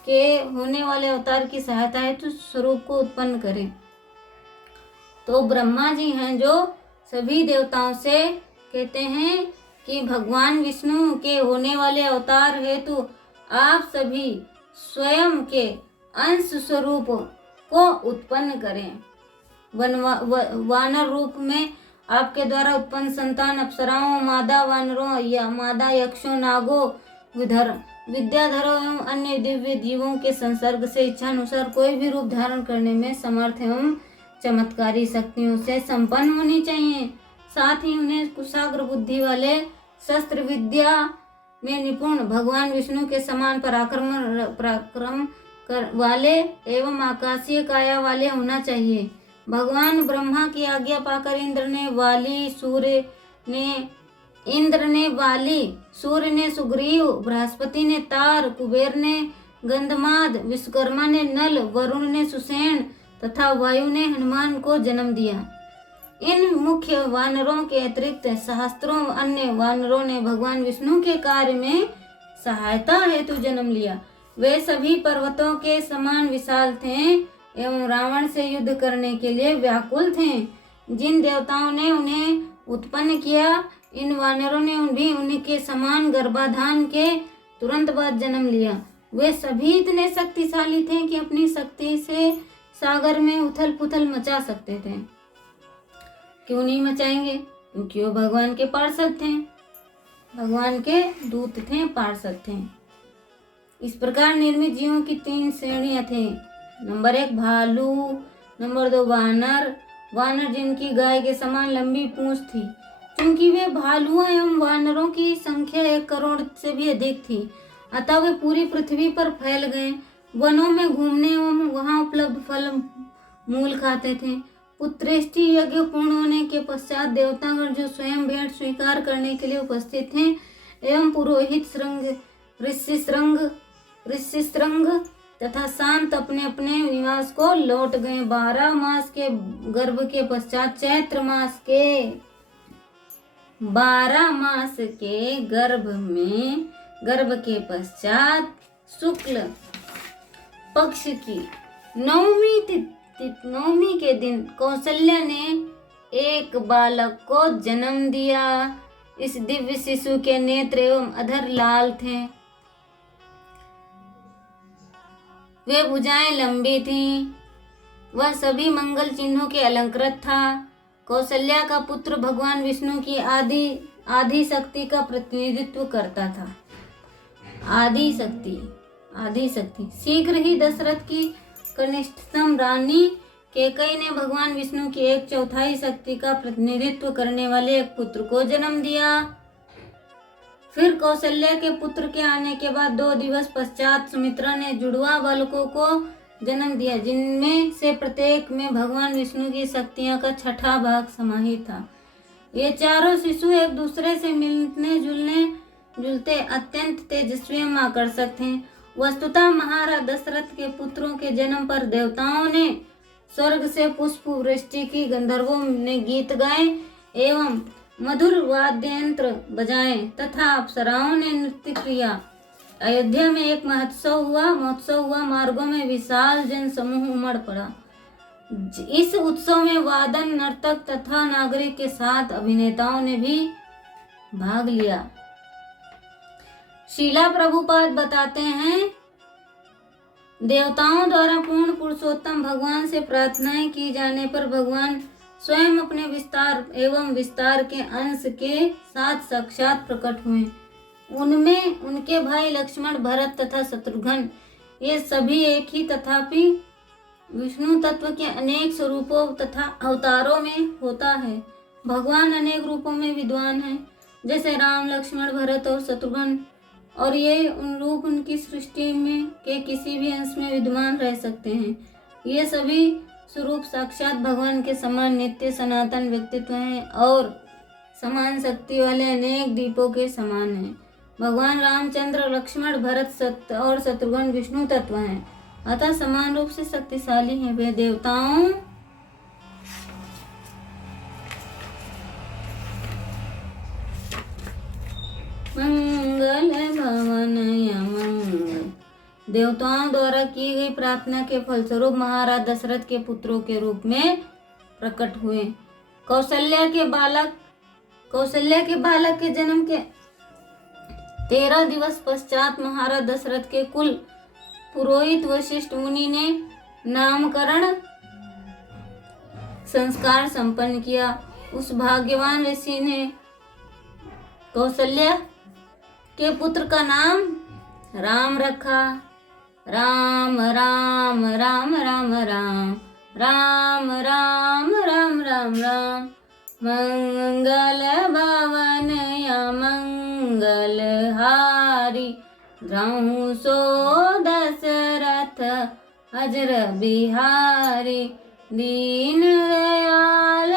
के होने वाले अवतार की सहायता है तो स्वरूप को उत्पन्न करें। तो ब्रह्मा जी हैं जो सभी देवताओं से कहते हैं कि भगवान विष्णु के होने वाले अवतार है तो आप सभी स्वयं के अंश स्वरूप को उत्पन्न करें। वानर रूप में आपके द्वारा उत्पन्न संतान अप्सराओं, मादा वानरों या मादा यक्षों, नागों, विद्याधरों एवं अन्य दिव्य जीवों के संसर्ग से इच्छानुसार कोई भी रूप धारण करने में समर्थ एवं चमत्कारी शक्तियों से संपन्न होनी चाहिए। साथ ही उन्हें कुशाग्र बुद्धि वाले, शस्त्र विद्या में निपुण, भगवान विष्णु के समान पराक्रम वाले एवं आकाशीय काया वाले होना चाहिए। भगवान ब्रह्मा की आज्ञा पाकर इंद्र ने वाली, सूर्य ने सुग्रीव, बृहस्पति ने तार, कुबेर ने गंधमाद, विश्वकर्मा ने नल, वरुण ने सुषेण तथा वायु ने हनुमान को जन्म दिया। इन मुख्य वानरों के अतिरिक्त सहस्त्रों अन्य वानरों ने भगवान विष्णु के कार्य में सहायता हेतु जन्म लिया। वे सभी पर्वतों के समान विशाल थे एवं रावण से युद्ध करने के लिए व्याकुल थे। जिन देवताओं ने उन्हें उत्पन्न किया, इन वानरों ने भी उनके समान गर्भाधान के तुरंत बाद जन्म लिया। वे सभी इतने शक्तिशाली थे कि अपनी शक्ति से सागर में उथल पुथल मचा सकते थे। क्यों नहीं मचाएंगे? क्योंकि वो भगवान के पार्षद थे, भगवान के दूत थे, पार्षद थे। इस प्रकार निर्मित जीवों की 3 श्रेणियां थे। नंबर 1 भालू, नंबर 2 वानर जिनकी गाय के समान लंबी पूंछ थी। क्योंकि वे भालुओं एवं वानरों की संख्या 1 करोड़ से भी अधिक थी, अतः वे पूरी पृथ्वी पर फैल गए। वनों में घूमने एवं वहां उपलब्ध फल मूल खाते थे। पुत्रेष्टि यज्ञ पूर्ण होने के पश्चात देवतागण जो स्वयं भेंट स्वीकार करने के लिए उपस्थित थे एवं पुरोहित ऋषिशृंग तथा शांत अपने अपने निवास को लौट गए। 12 मास के गर्भ के पश्चात चैत्र मास के 12 मास के गर्भ के पश्चात शुक्ल पक्ष की नवमी के दिन कौशल्या ने एक बालक को जन्म दिया। इस दिव्य शिशु के नेत्र एवं अधर लाल थे। वे भुजाएं लंबी थीं वह सभी मंगल चिन्हों के अलंकृत था। कौशल्या का पुत्र भगवान विष्णु की आदि शक्ति का प्रतिनिधित्व करता था। आदि शक्ति। शीघ्र ही दशरथ की कनिष्ठतम रानी कैकेयी ने भगवान विष्णु की 1/4 शक्ति का प्रतिनिधित्व करने वाले एक पुत्र को जन्म दिया। फिर कौशल्या के पुत्र के आने के बाद 2 दिवस पश्चात सुमित्रा ने जुड़वा बालकों को जन्म दिया, जिनमें से प्रत्येक में भगवान विष्णु की शक्तियां का 6ठा भाग समाहित था। ये चारों शिशु एक दूसरे से मिलने जुलते अत्यंत तेजस्वी एवं आकर्षक थे। वस्तुतः महाराज दशरथ के पुत्रों के जन्म पर देवताओं ने स्वर्ग से पुष्प वृष्टि की, गंधर्वों ने गीत गाए एवं मधुर वाद्ययंत्र बजाए तथा अप्सराओं ने नृत्य किया। अयोध्या में एक महोत्सव हुआ। मार्गों में विशाल जन समूह उमड़ पड़ा। इस उत्सव में वादन, नर्तक तथा नागरिक के साथ अभिनेताओं ने भी भाग लिया। शीला प्रभुपाद बताते हैं, देवताओं द्वारा पूर्ण पुरुषोत्तम भगवान से प्रार्थनाएं की जाने पर भगवान स्वयं अपने विस्तार एवं विस्तार के अंश के साथ साक्षात प्रकट हुए। उनमें उनके भाई लक्ष्मण, भरत तथा शत्रुघ्न, ये सभी एक ही तथापि विष्णु तत्व के अनेक स्वरूपों तथा अवतारों में होता है। भगवान अनेक रूपों में विद्वान हैं, जैसे राम, लक्ष्मण, भरत और शत्रुघ्न, और ये उन रूप उनकी सृष्टि में के किसी भी अंश में विद्यमान रह सकते हैं। ये सभी स्वरूप साक्षात भगवान के समान नित्य सनातन व्यक्तित्व हैं और समान शक्ति वाले अनेक दीपों के समान हैं। भगवान रामचंद्र, लक्ष्मण, भरत और शत्रुघ्न विष्णु तत्व हैं, अतः समान रूप से शक्तिशाली हैं। वे देवताओं मंगल भवन यमंगल। देवताओं द्वारा की गई प्रार्थना के फलस्वरूप महाराज दशरथ के पुत्रों के रूप में प्रकट हुए। कौशल्या के बालक के जन्म के 13 दिवस पश्चात महाराज दशरथ के कुल पुरोहित वशिष्ठ मुनि ने नामकरण संस्कार संपन्न किया। उस भाग्यवान ऋषि ने कौशल्या के पुत्र का नाम राम रखा। राम राम राम राम राम राम राम राम राम राम। मंगल भवन या मंगल हारी, द्रहु सो दशरथ अजर बिहारी। दीन दयाल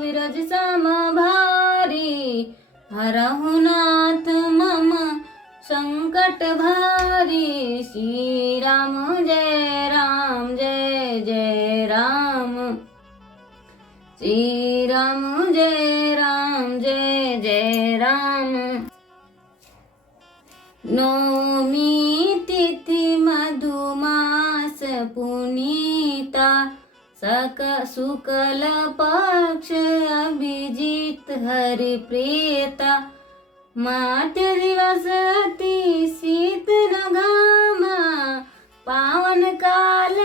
विरज सम भारी, हरहु नाथ मम संकट भारी। श्री राम जय राम जय जय राम। श्री राम जय राम जय जय राम। नौमी तिथि मधुमास पुनीता, शुक्ल पक्ष अभिजीत हरि प्रियता। मात्य दिवस अति शीत घामा, पावन काल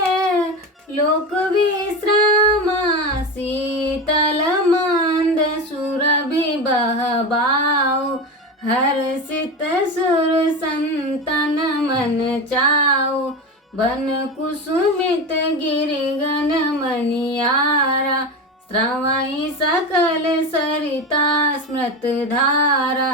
लोक विश्रामा। शीतल मंद सुरभि बहबाऊ, हर्षित सुर संतन मन चाऊ। बन कुसुमित गिरिगन मनियारा, श्रवई सकल सरिता स्मृत धारा।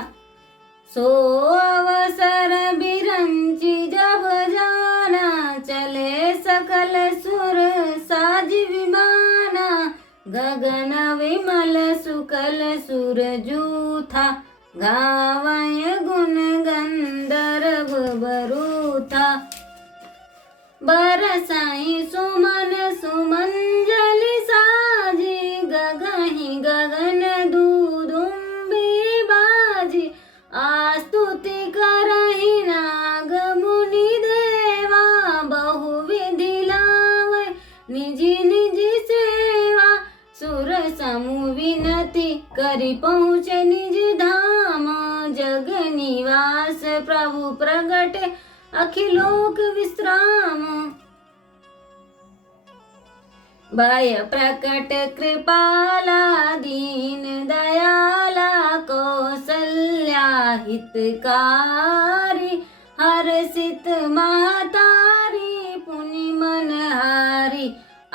सो अवसर बिरंची जब जाना, चले सकल सुर साज विमाना। गगन विमल सुकल सुर जूथा, गावय गुण गंधर्व बरूथा। बरसाई सुमन सुमंजलि साजी, गगहि गगन दूदुम्बी बाजी। आस्तुति करहि नाग मुनि देवा, बहुविधि लावै निजी निजी सेवा। सुर समूह विनति करि पहुँचे निज धाम, जग निवास प्रभु प्रगटे अखिलोक विश्राम। भय प्रकट कृपाला दीन दयाला कौसल्या हितकारी हर्षित मातारी पुनि मनहारी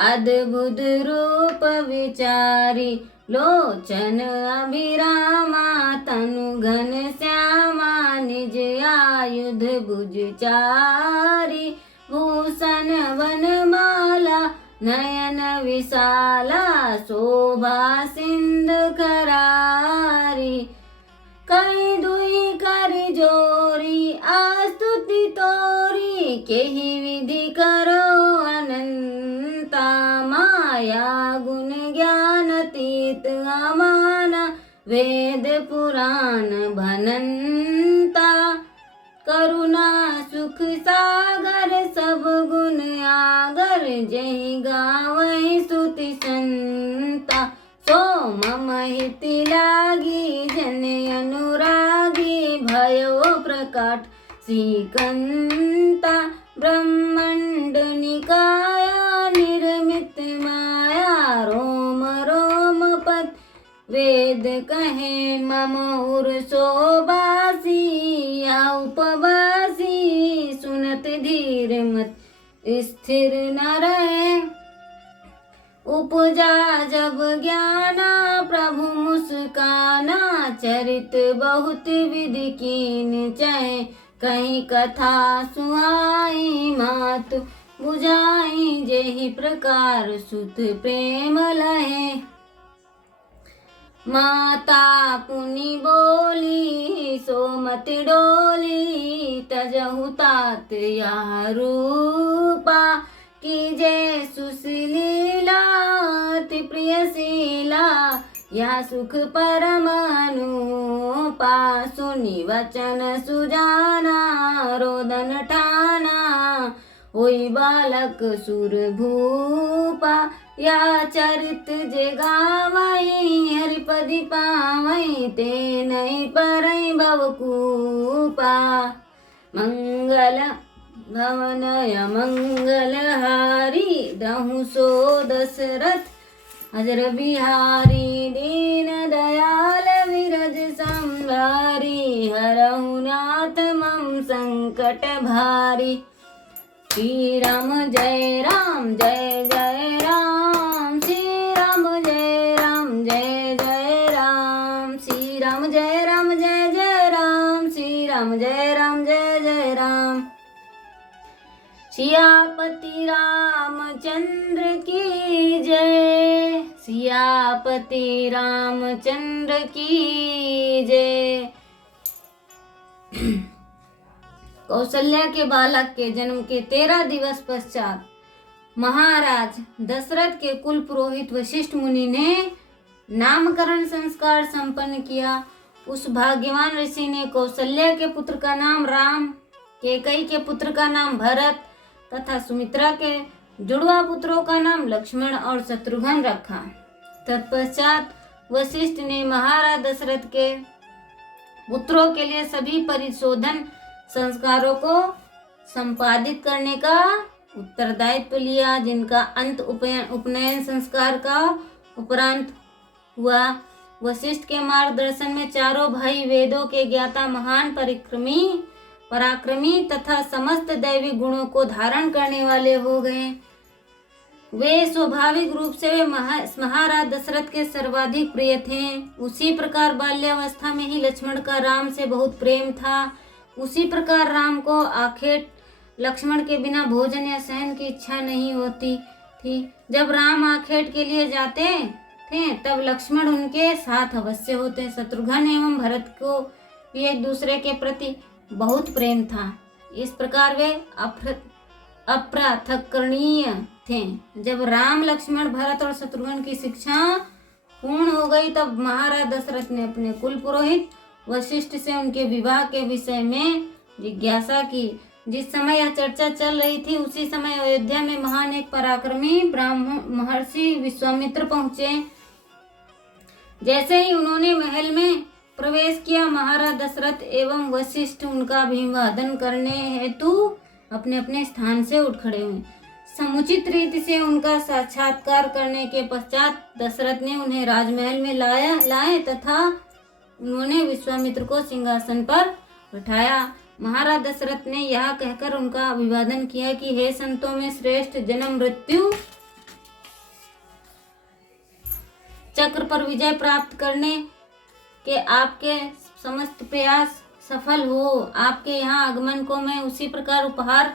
अद्भुत रूप विचारी लोचन अभिरामा तनु घन श्यामा निज आयुध भुजचारी भूषण वनमाला नयन विशाला शोभा सिंधु करारी कई दुई कर जोरी आस्तुति तोरी केहि विधि करो अनंता माया गुण ज्ञान तीत अमाना वेद पुराण भनंता करुणा सुख सागर सब गुण आगर जय गावै स्तुति संता सो मम हिति लागी जन अनुरागी भयो प्रकाट श्रीकंता ब्रह्मांड निकाया निर्मित माया रोम रोम पद वेद कहे मम उर्सोबासी या उपवासी सुनत धीर मत स्थिर न रहे उपजा जब ज्ञाना प्रभु मुस्काना चरित बहुत विधि कीन चाहे कहीं कथा सुहाई मातु बुझाई जेहि प्रकार सुत प्रेम लहे माता पुनि बोली सोमति डोली तजहु तात या रूपा कीजे सुशीला अति प्रियशीला या सुख परम अनुपा सुनि वचन सुजाना रोदन ठाना होई बालक सुर भूपा या चरित जे गावई हरिपदि पावई ते नहीं परई भवकूपा मंगल भवनय मंगलहारी दहु सो दशरथ अजर बिहारी दीन दयाल विरज संहारी हरहु नाथ मम संकट भारी श्री राम जय राम जय जय राम श्री राम जय राम जय जय राम श्री राम जय राम जय जय राम श्री राम जय राम जय जय राम सियापति रामचंद्र की जय सियापति रामचंद्र की जय। कौशल्या के बालक के जन्म के 13 दिवस पश्चात महाराज दशरथ के कुल पुरोहित वशिष्ठ मुनि ने नामकरण संस्कार संपन्न किया। उस भाग्यवान ऋषि ने कौशल्या के पुत्र का नाम राम, कैकेयी के पुत्र का नाम भरत तथा सुमित्रा के जुड़वा पुत्रों का नाम लक्ष्मण और शत्रुघ्न रखा। तत्पश्चात वशिष्ठ ने महाराज दशरथ के पुत्रों के लिए सभी परिशोधन संस्कारों को संपादित करने का उत्तरदायित्व लिया, जिनका अंत उपनयन संस्कार का उपरांत हुआ। वशिष्ठ के मार्गदर्शन में चारों भाई वेदों के ज्ञाता महान पराक्रमी तथा समस्त दैवी गुणों को धारण करने वाले हो गए। वे स्वाभाविक रूप से महाराज दशरथ के सर्वाधिक प्रिय थे। उसी प्रकार बाल्यावस्था में ही लक्ष्मण का राम से बहुत प्रेम था। उसी प्रकार राम को आखेट लक्ष्मण के बिना भोजन या शयन की इच्छा नहीं होती थी। जब राम आखेट के लिए जाते थे तब लक्ष्मण उनके साथ अवश्य होते। शत्रुघ्न एवं भरत को भी एक दूसरे के प्रति बहुत प्रेम था। इस प्रकार वे अप्राथकरणीय थे। जब राम लक्ष्मण भरत और शत्रुघ्न की शिक्षा पूर्ण हो गई तब महाराज दशरथ ने अपने कुल पुरोहित वशिष्ठ से उनके विवाह के विषय में जिज्ञासा की। जिस समय यह चर्चा चल रही थी उसी समय अयोध्या में महान एक पराक्रमी ब्राह्मण महर्षि विश्वामित्र पहुंचे। जैसे ही उन्होंने महल में प्रवेश किया महाराज दशरथ एवं वशिष्ठ उनका अभिवादन करने हेतु अपने अपने स्थान से उठ खड़े हुए। समुचित रीति से उनका साक्षात्कार करने के पश्चात दशरथ ने उन्हें राजमहल में लाए तथा उन्होंने विश्वामित्र को सिंहासन पर बिठाया। महाराज दशरथ ने यह कहकर उनका अभिवादन किया कि हे संतों में श्रेष्ठ, जन्म मृत्यु चक्र पर विजय प्राप्त करने के आपके समस्त प्रयास सफल हो। आपके यहाँ आगमन को मैं उसी प्रकार उपहार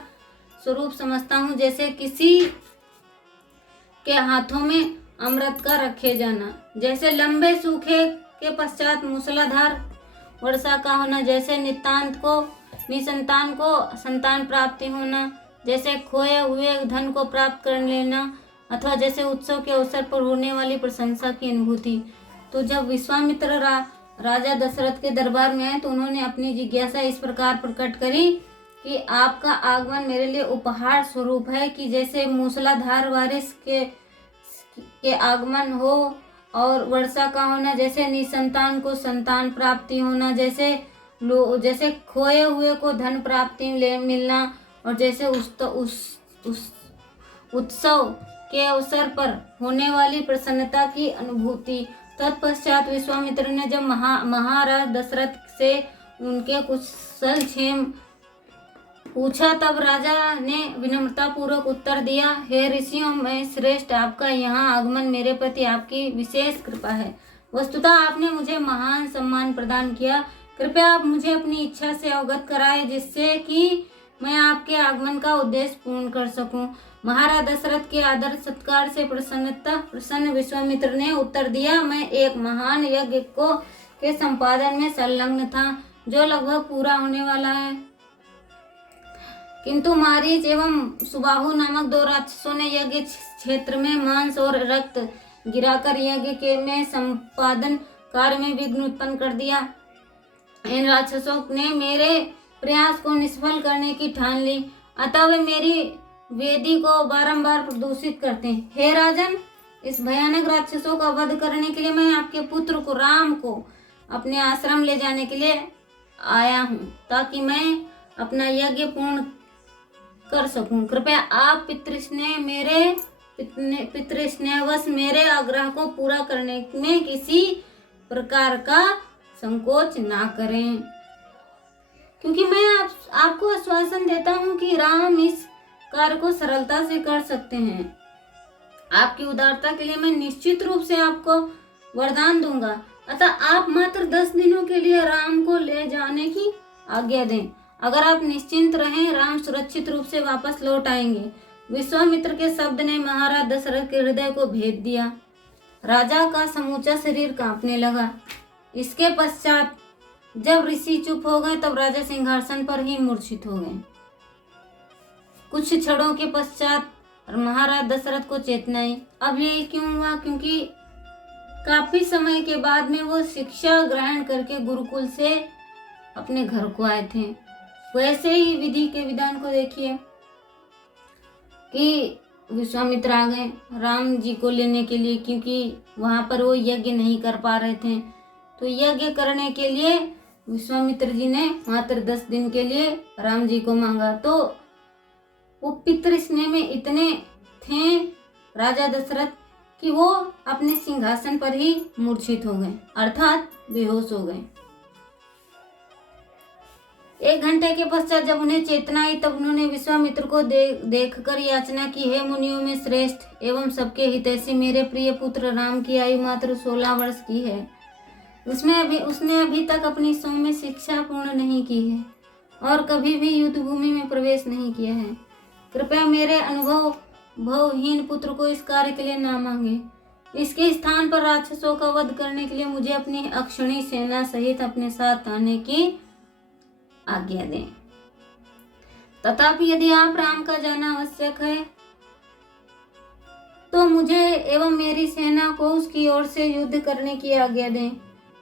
स्वरूप समझता हूँ जैसे किसी के हाथों में अमृत का रखे जाना, जैसे लंबे सूखे के पश्चात मूसलाधार वर्षा का होना, जैसे निसंतान को संतान प्राप्ति होना, जैसे खोए हुए धन को प्राप्त कर लेना, अथवा जैसे उत्सव के अवसर पर होने वाली प्रशंसा की अनुभूति। तो जब विश्वामित्र राजा दशरथ के दरबार में आए तो उन्होंने अपनी जिज्ञासा इस प्रकार प्रकट करी कि आपका आगमन मेरे लिए उपहार स्वरूप है कि जैसे मूसलाधार बारिश के आगमन हो और वर्षा का होना, जैसे निसंतान को संतान प्राप्ति होना, जैसे खोए हुए को धन प्राप्ति मिलना, और जैसे उस उत्सव के अवसर पर होने वाली प्रसन्नता की अनुभूति। तत्पश्चात विश्वामित्र ने जब महाराज दशरथ से उनके कुशल क्षेम पूछा तब राजा ने विनम्रता पूर्वक उत्तर दिया, हे ऋषियों में श्रेष्ठ, आपका यहाँ आगमन मेरे प्रति आपकी विशेष कृपा है। वस्तुतः आपने मुझे महान सम्मान प्रदान किया। कृपया आप मुझे अपनी इच्छा से अवगत कराए जिससे कि मैं आपके आगमन का उद्देश्य पूर्ण कर सकूं। महाराज दशरथ के आदर सत्कार से प्रसन्न विश्वामित्र ने उत्तर दिया, मैं एक महान यज्ञ के संपादन में संलग्न था जो लगभग पूरा होने वाला है, किंतु मारीच एवं सुबाहु नामक दो राक्षसों ने यज्ञ क्षेत्र में मांस और रक्त गिराकर यज्ञ में संपादन कार्य में विघ्न उत्पन्न कर दिया। इन राक्षसों ने मेरे प्रयास को निष्फल करने की ठान ली, अतः वे मेरी वेदी को बारंबार प्रदूषित करते हैं। हे राजन, इस भयानक राक्षसों का वध करने के लिए मैं आपके पुत्र को राम को अपने आश्रम ले जाने के लिए आया हूँ ताकि मैं अपना यज्ञ पूर्ण कर सकूं। कृपया आप पितृस्नेहवश मेरे आग्रह को पूरा करने में किसी प्रकार का संकोच ना करें, क्योंकि मैं आपको आश्वासन देता हूं कि राम इस कार्य को सरलता से कर सकते हैं। आपकी उदारता के लिए मैं निश्चित रूप से आपको वरदान दूंगा, अतः आप मात्र 10 दिनों के लिए राम को ले जाने की आज्ञा दें। अगर आप निश्चिंत रहें, राम सुरक्षित रूप से वापस लौट आएंगे। विश्वामित्र के शब्द ने महाराज दशरथ के हृदय को भेद दिया। राजा का समूचा शरीर कांपने लगा। इसके पश्चात जब ऋषि चुप हो गए तब राजा सिंहासन पर ही मूर्छित हो गए। कुछ क्षणों के पश्चात महाराज दशरथ को चेतना आई। अब ये क्यों हुआ? क्योंकि काफी समय के बाद में वो शिक्षा ग्रहण करके गुरुकुल से अपने घर को आए थे। वैसे ही विधि के विधान को देखिए कि विश्वामित्र आ गए राम जी को लेने के लिए, क्योंकि वहां पर वो यज्ञ नहीं कर पा रहे थे। तो यज्ञ करने के लिए विश्वामित्र जी ने मात्र 10 दिन के लिए राम जी को मांगा। तो वो पितृस्नेह में इतने थे राजा दशरथ कि वो अपने सिंहासन पर ही मूर्छित हो गए, अर्थात बेहोश हो गए। 1 घंटे के पश्चात जब उन्हें चेतना आई तब उन्होंने विश्वामित्र को देखकर याचना की, हे मुनियों में श्रेष्ठ एवं सबके हितैषी, मेरे प्रिय पुत्र राम की आयु मात्र 16 वर्ष की है। उसने अभी तक अपनी सौम्य शिक्षा पूर्ण नहीं की है और कभी भी युद्ध भूमि में प्रवेश नहीं किया है। कृपया मेरे अनुभवहीन पुत्र को इस कार्य के लिए ना मांगे। इसके स्थान पर राक्षसों का वध करने के लिए मुझे अपनी अक्षणी सेना सहित अपने साथ आने की आज्ञा दें। तथापि यदि आप राम का जाना आवश्यक है तो मुझे एवं मेरी सेना को उसकी ओर से युद्ध करने की आज्ञा दें।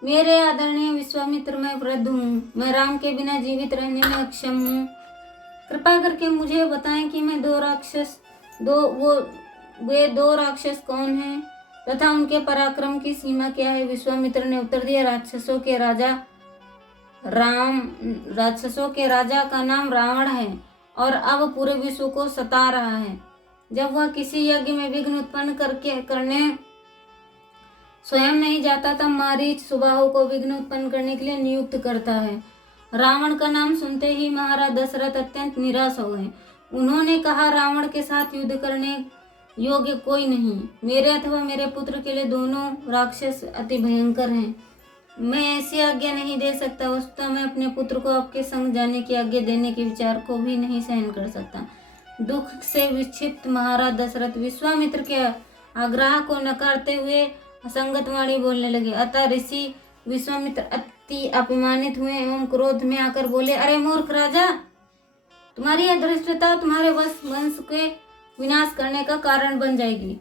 मेरे आदरणीय विश्वामित्र, मैं वृद्ध हूँ, मैं राम के बिना जीवित रहने में अक्षम हूँ। कृपा करके मुझे बताएं कि मैं वे दो राक्षस कौन हैं तथा उनके पराक्रम की सीमा क्या है। विश्वामित्र ने उत्तर दिया, राक्षसों के राजा का नाम रावण है और अब पूरे विश्व को सता रहा है। जब वह किसी यज्ञ में विघ्न उत्पन्न करने स्वयं नहीं जाता तब मारीच सुबाहु को विघ्न उत्पन्न करने के लिए नियुक्त करता है। रावण का नाम सुनते ही महाराज दशरथ अत्यंत निराश हो गए। उन्होंने कहा, रावण के साथ युद्ध करने योग्य कोई नहीं। मेरे अथवा मेरे पुत्र के लिए दोनों राक्षस अति भयंकर हैं। मैं ऐसी आज्ञा नहीं दे सकता। वस्तुतः मैं अपने पुत्र को आपके संग जाने की आज्ञा देने के विचार को भी नहीं सहन कर सकता। दुख से विक्षिप्त महाराज दशरथ विश्वामित्र के आग्रह को नकारते हुए असंगत वाणी बोलने लगे। अतः ऋषि विश्वामित्र अति अपमानित हुए एवं क्रोध में आकर बोले, अरे मूर्ख राजा, तुम्हारी अधृष्टता तुम्हारे वंश के विनाश करने का कारण बन जाएगी।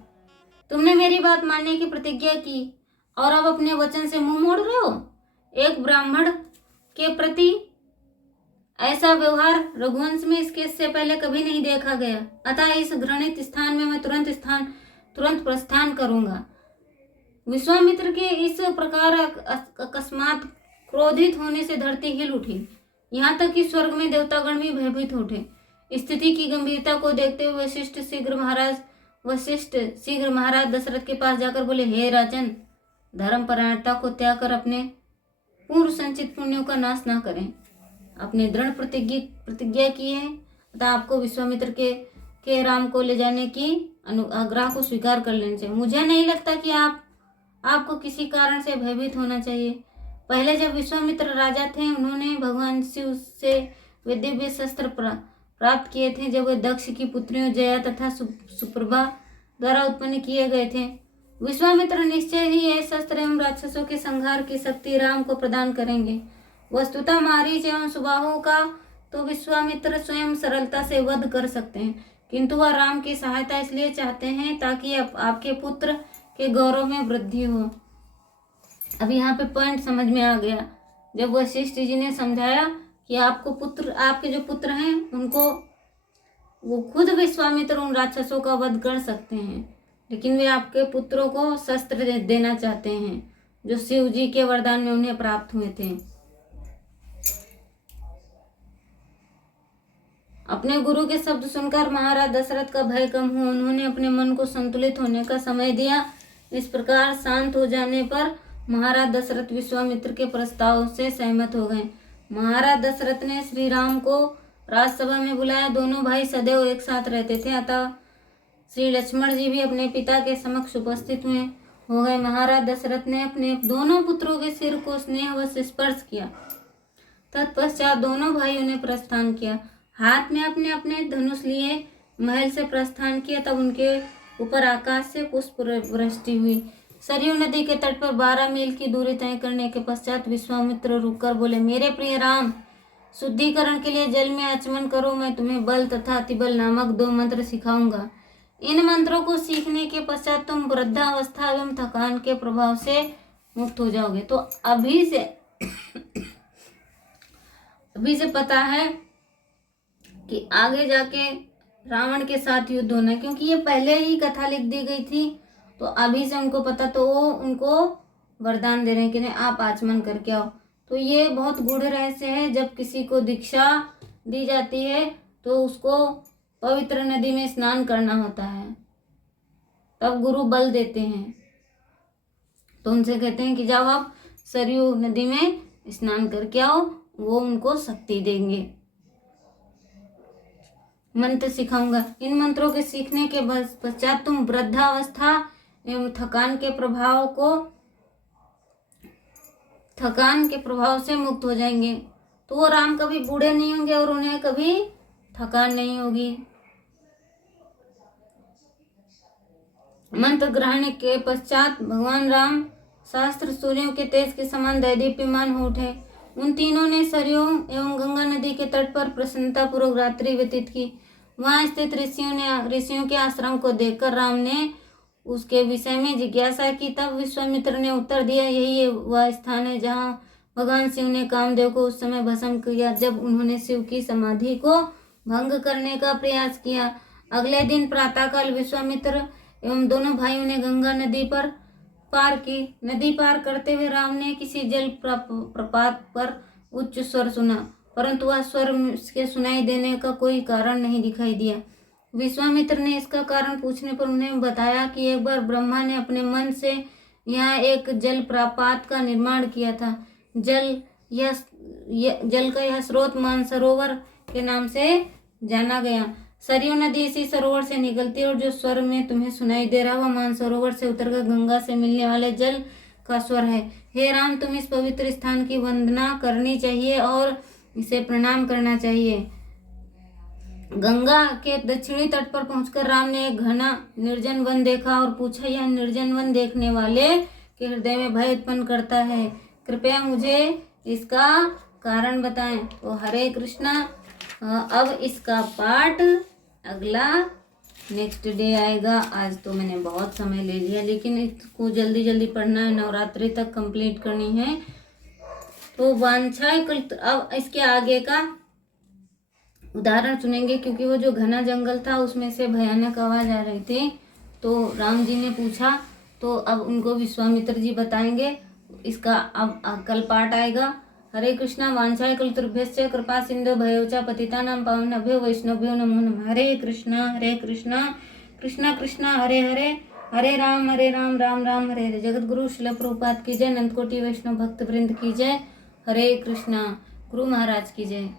तुमने मेरी बात मानने की प्रतिज्ञा की और अब अपने वचन से मुंह मोड़ रहे हो। एक ब्राह्मण के प्रति ऐसा व्यवहार रघुवंश में इसके पहले कभी नहीं देखा गया। अतः इस घृणित स्थान में मैं तुरंत प्रस्थान करूंगा। विश्वामित्र के इस प्रकार अकस्मात क्रोधित होने से धरती हिल उठी। यहाँ तक कि स्वर्ग में देवतागण भी भयभीत उठे। स्थिति की गंभीरता को देखते हुए वशिष्ठ शीघ्र महाराज दशरथ के पास जाकर बोले, हे राजन, धर्मपरायणता को त्याग कर अपने पूर्व संचित पुण्यों का नाश ना करें। अपने दृढ़ प्रतिज्ञा की है, अतः आपको विश्वामित्र के राम को ले जाने की आग्रह को स्वीकार कर लेना चाहिए। मुझे नहीं लगता कि आपको किसी कारण से भयभीत होना चाहिए। पहले जब विश्वामित्र राजा थे, उन्होंने भगवान शिव से वे दिव्य शस्त्र प्राप्त किए थे, जब वे दक्ष की पुत्रियों जया तथा सुप्रभा द्वारा उत्पन्न किए गए थे। विश्वामित्र निश्चय ही ये शस्त्र एवं राक्षसों के संहार की शक्ति राम को प्रदान करेंगे। वस्तुतः मारीच एवं सुबाहु का तो विश्वामित्र स्वयं सरलता से वध कर सकते हैं, किंतु वह राम की सहायता इसलिए चाहते हैं ताकि आपके पुत्र के गौरव में वृद्धि हो। अब यहाँ पे पॉइंट समझ में आ गया। जब वशिष्ठ जी ने समझाया कि आपके जो पुत्र हैं उनको वो खुद विश्वामित्र उन राक्षसों का वध कर सकते हैं, लेकिन वे आपके पुत्रों को शस्त्र देना चाहते हैं जो शिव जी के वरदान में उन्हें प्राप्त हुए थे। अपने गुरु के शब्द सुनकर महाराज दशरथ का भय कम हुआ। उन्होंने अपने मन को संतुलित होने का समय दिया। इस प्रकार शांत हो जाने पर महाराज दशरथ विश्वामित्र के प्रस्ताव से सहमत हो गए। महाराज दशरथ ने श्री राम को राजसभा में बुलाया। दोनों भाई सदैव एक साथ रहते थे, अतः श्री लक्ष्मण जी भी अपने पिता के समक्ष उपस्थित हो गए। महाराज दशरथ ने अपने दोनों पुत्रों के सिर को स्नेहवश स्पर्श किया। तत्पश्चात दोनों भाइयों ने प्रस्थान किया। हाथ में अपने अपने धनुष लिए महल से प्रस्थान किया। तब उनके ऊपर आकाश से पुष्प वृष्टि हुई। सरयू नदी के तट पर 12 मील की दूरी तय करने के पश्चात विश्वामित्र रुककर बोले, मेरे प्रिय राम, शुद्धिकरण के लिए जल में आचमन करो। मैं तुम्हें बल तथा अतिबल नामक 2 मंत्र सिखाऊंगा। इन मंत्रों को सीखने के पश्चात तुम वृद्धावस्था एवं थकान के प्रभाव से मुक्त हो जाओगे। तो अभी से पता है कि आगे जाके रावण के साथ युद्ध होना है, क्योंकि ये पहले ही कथा लिख दी गई थी। तो अभी से उनको पता, तो वो उनको वरदान दे रहे हैं कि नहीं, आप आचमन करके आओ। तो ये बहुत गूढ़ रहस्य है। जब किसी को दीक्षा दी जाती है तो उसको पवित्र नदी में स्नान करना होता है, तब गुरु बल देते हैं। तो उनसे कहते हैं कि जाओ आप सरयू नदी में स्नान करके आओ, वो उनको शक्ति देंगे। मंत्र सिखाऊंगा। इन मंत्रों के सीखने के पश्चात तुम वृद्धावस्था एवं थकान के प्रभाव से मुक्त हो जाएंगे। तो वो राम कभी बूढ़े नहीं होंगे और उन्हें कभी थकान नहीं होगी। मंत्र ग्रहण के पश्चात भगवान राम शास्त्र सूर्यों के तेज के समान दैदीप्यमान हो उठे। उन तीनों ने सरयू एवं गंगा नदी के तट पर प्रसन्नता पूर्वक रात्रि व्यतीत की। वहां स्थित ऋषियों के आश्रम को देखकर राम ने उसके विषय में जिज्ञासा की। तब विश्वामित्र ने उत्तर दिया, यही वह स्थान है जहां भगवान शिव ने कामदेव को उस समय भस्म किया जब उन्होंने शिव की समाधि को भंग करने का प्रयास किया। अगले दिन प्रातःकाल विश्वामित्र एवं दोनों भाइयों ने गंगा नदी पार की। नदी पार करते हुए राम ने किसी जल प्रपात पर उच्च स्वर सुना, परंतु वह स्वर के सुनाई देने का कोई कारण नहीं दिखाई दिया। विश्वामित्र ने इसका कारण पूछने पर उन्हें बताया कि एक बार ब्रह्मा ने अपने मन से यहाँ एक जल प्रपात का निर्माण किया था। जल का यह स्रोत मानसरोवर के नाम से जाना गया। सरयू नदी इसी सरोवर से निकलती है और जो स्वर में तुम्हें सुनाई दे रहा वह मानसरोवर से उतरकर गंगा से मिलने वाले जल का स्वर है। हे राम, तुम इस पवित्र स्थान की वंदना करनी चाहिए और इसे प्रणाम करना चाहिए। गंगा के दक्षिणी तट पर पहुंचकर राम ने एक घना निर्जन वन देखा और पूछा, यह निर्जन वन देखने वाले के हृदय में भय उत्पन्न करता है, कृपया मुझे इसका कारण बताएं। तो हरे कृष्णा, अब इसका पाठ अगला नेक्स्ट डे आएगा। आज तो मैंने बहुत समय ले लिया, लेकिन इसको जल्दी जल्दी पढ़ना है, नवरात्रि तक कंप्लीट करनी है। तो वांछाएं अब इसके आगे का उदाहरण सुनेंगे, क्योंकि वो जो घना जंगल था उसमें से भयानक आवाज आ रही थी। तो राम जी ने पूछा, तो अब उनको विश्वामित्र जी बताएंगे। इसका अब कल पाठ आएगा। हरे कृष्णा, वांछाय कल्पतरुभ्यश्च कृपा सिंधु भयोचा पतितानां पावनेभ्यो वैष्णवेभ्यो नमो नमः। हरे कृष्णा कृष्णा कृष्णा हरे हरे, हरे राम राम राम हरे हरे। जगत गुरु शिल प्रभुपाद की जय, अनंत कोटि वैष्णव भक्त वृंद की जय। हरे कृष्णा, गुरु महाराज की जय।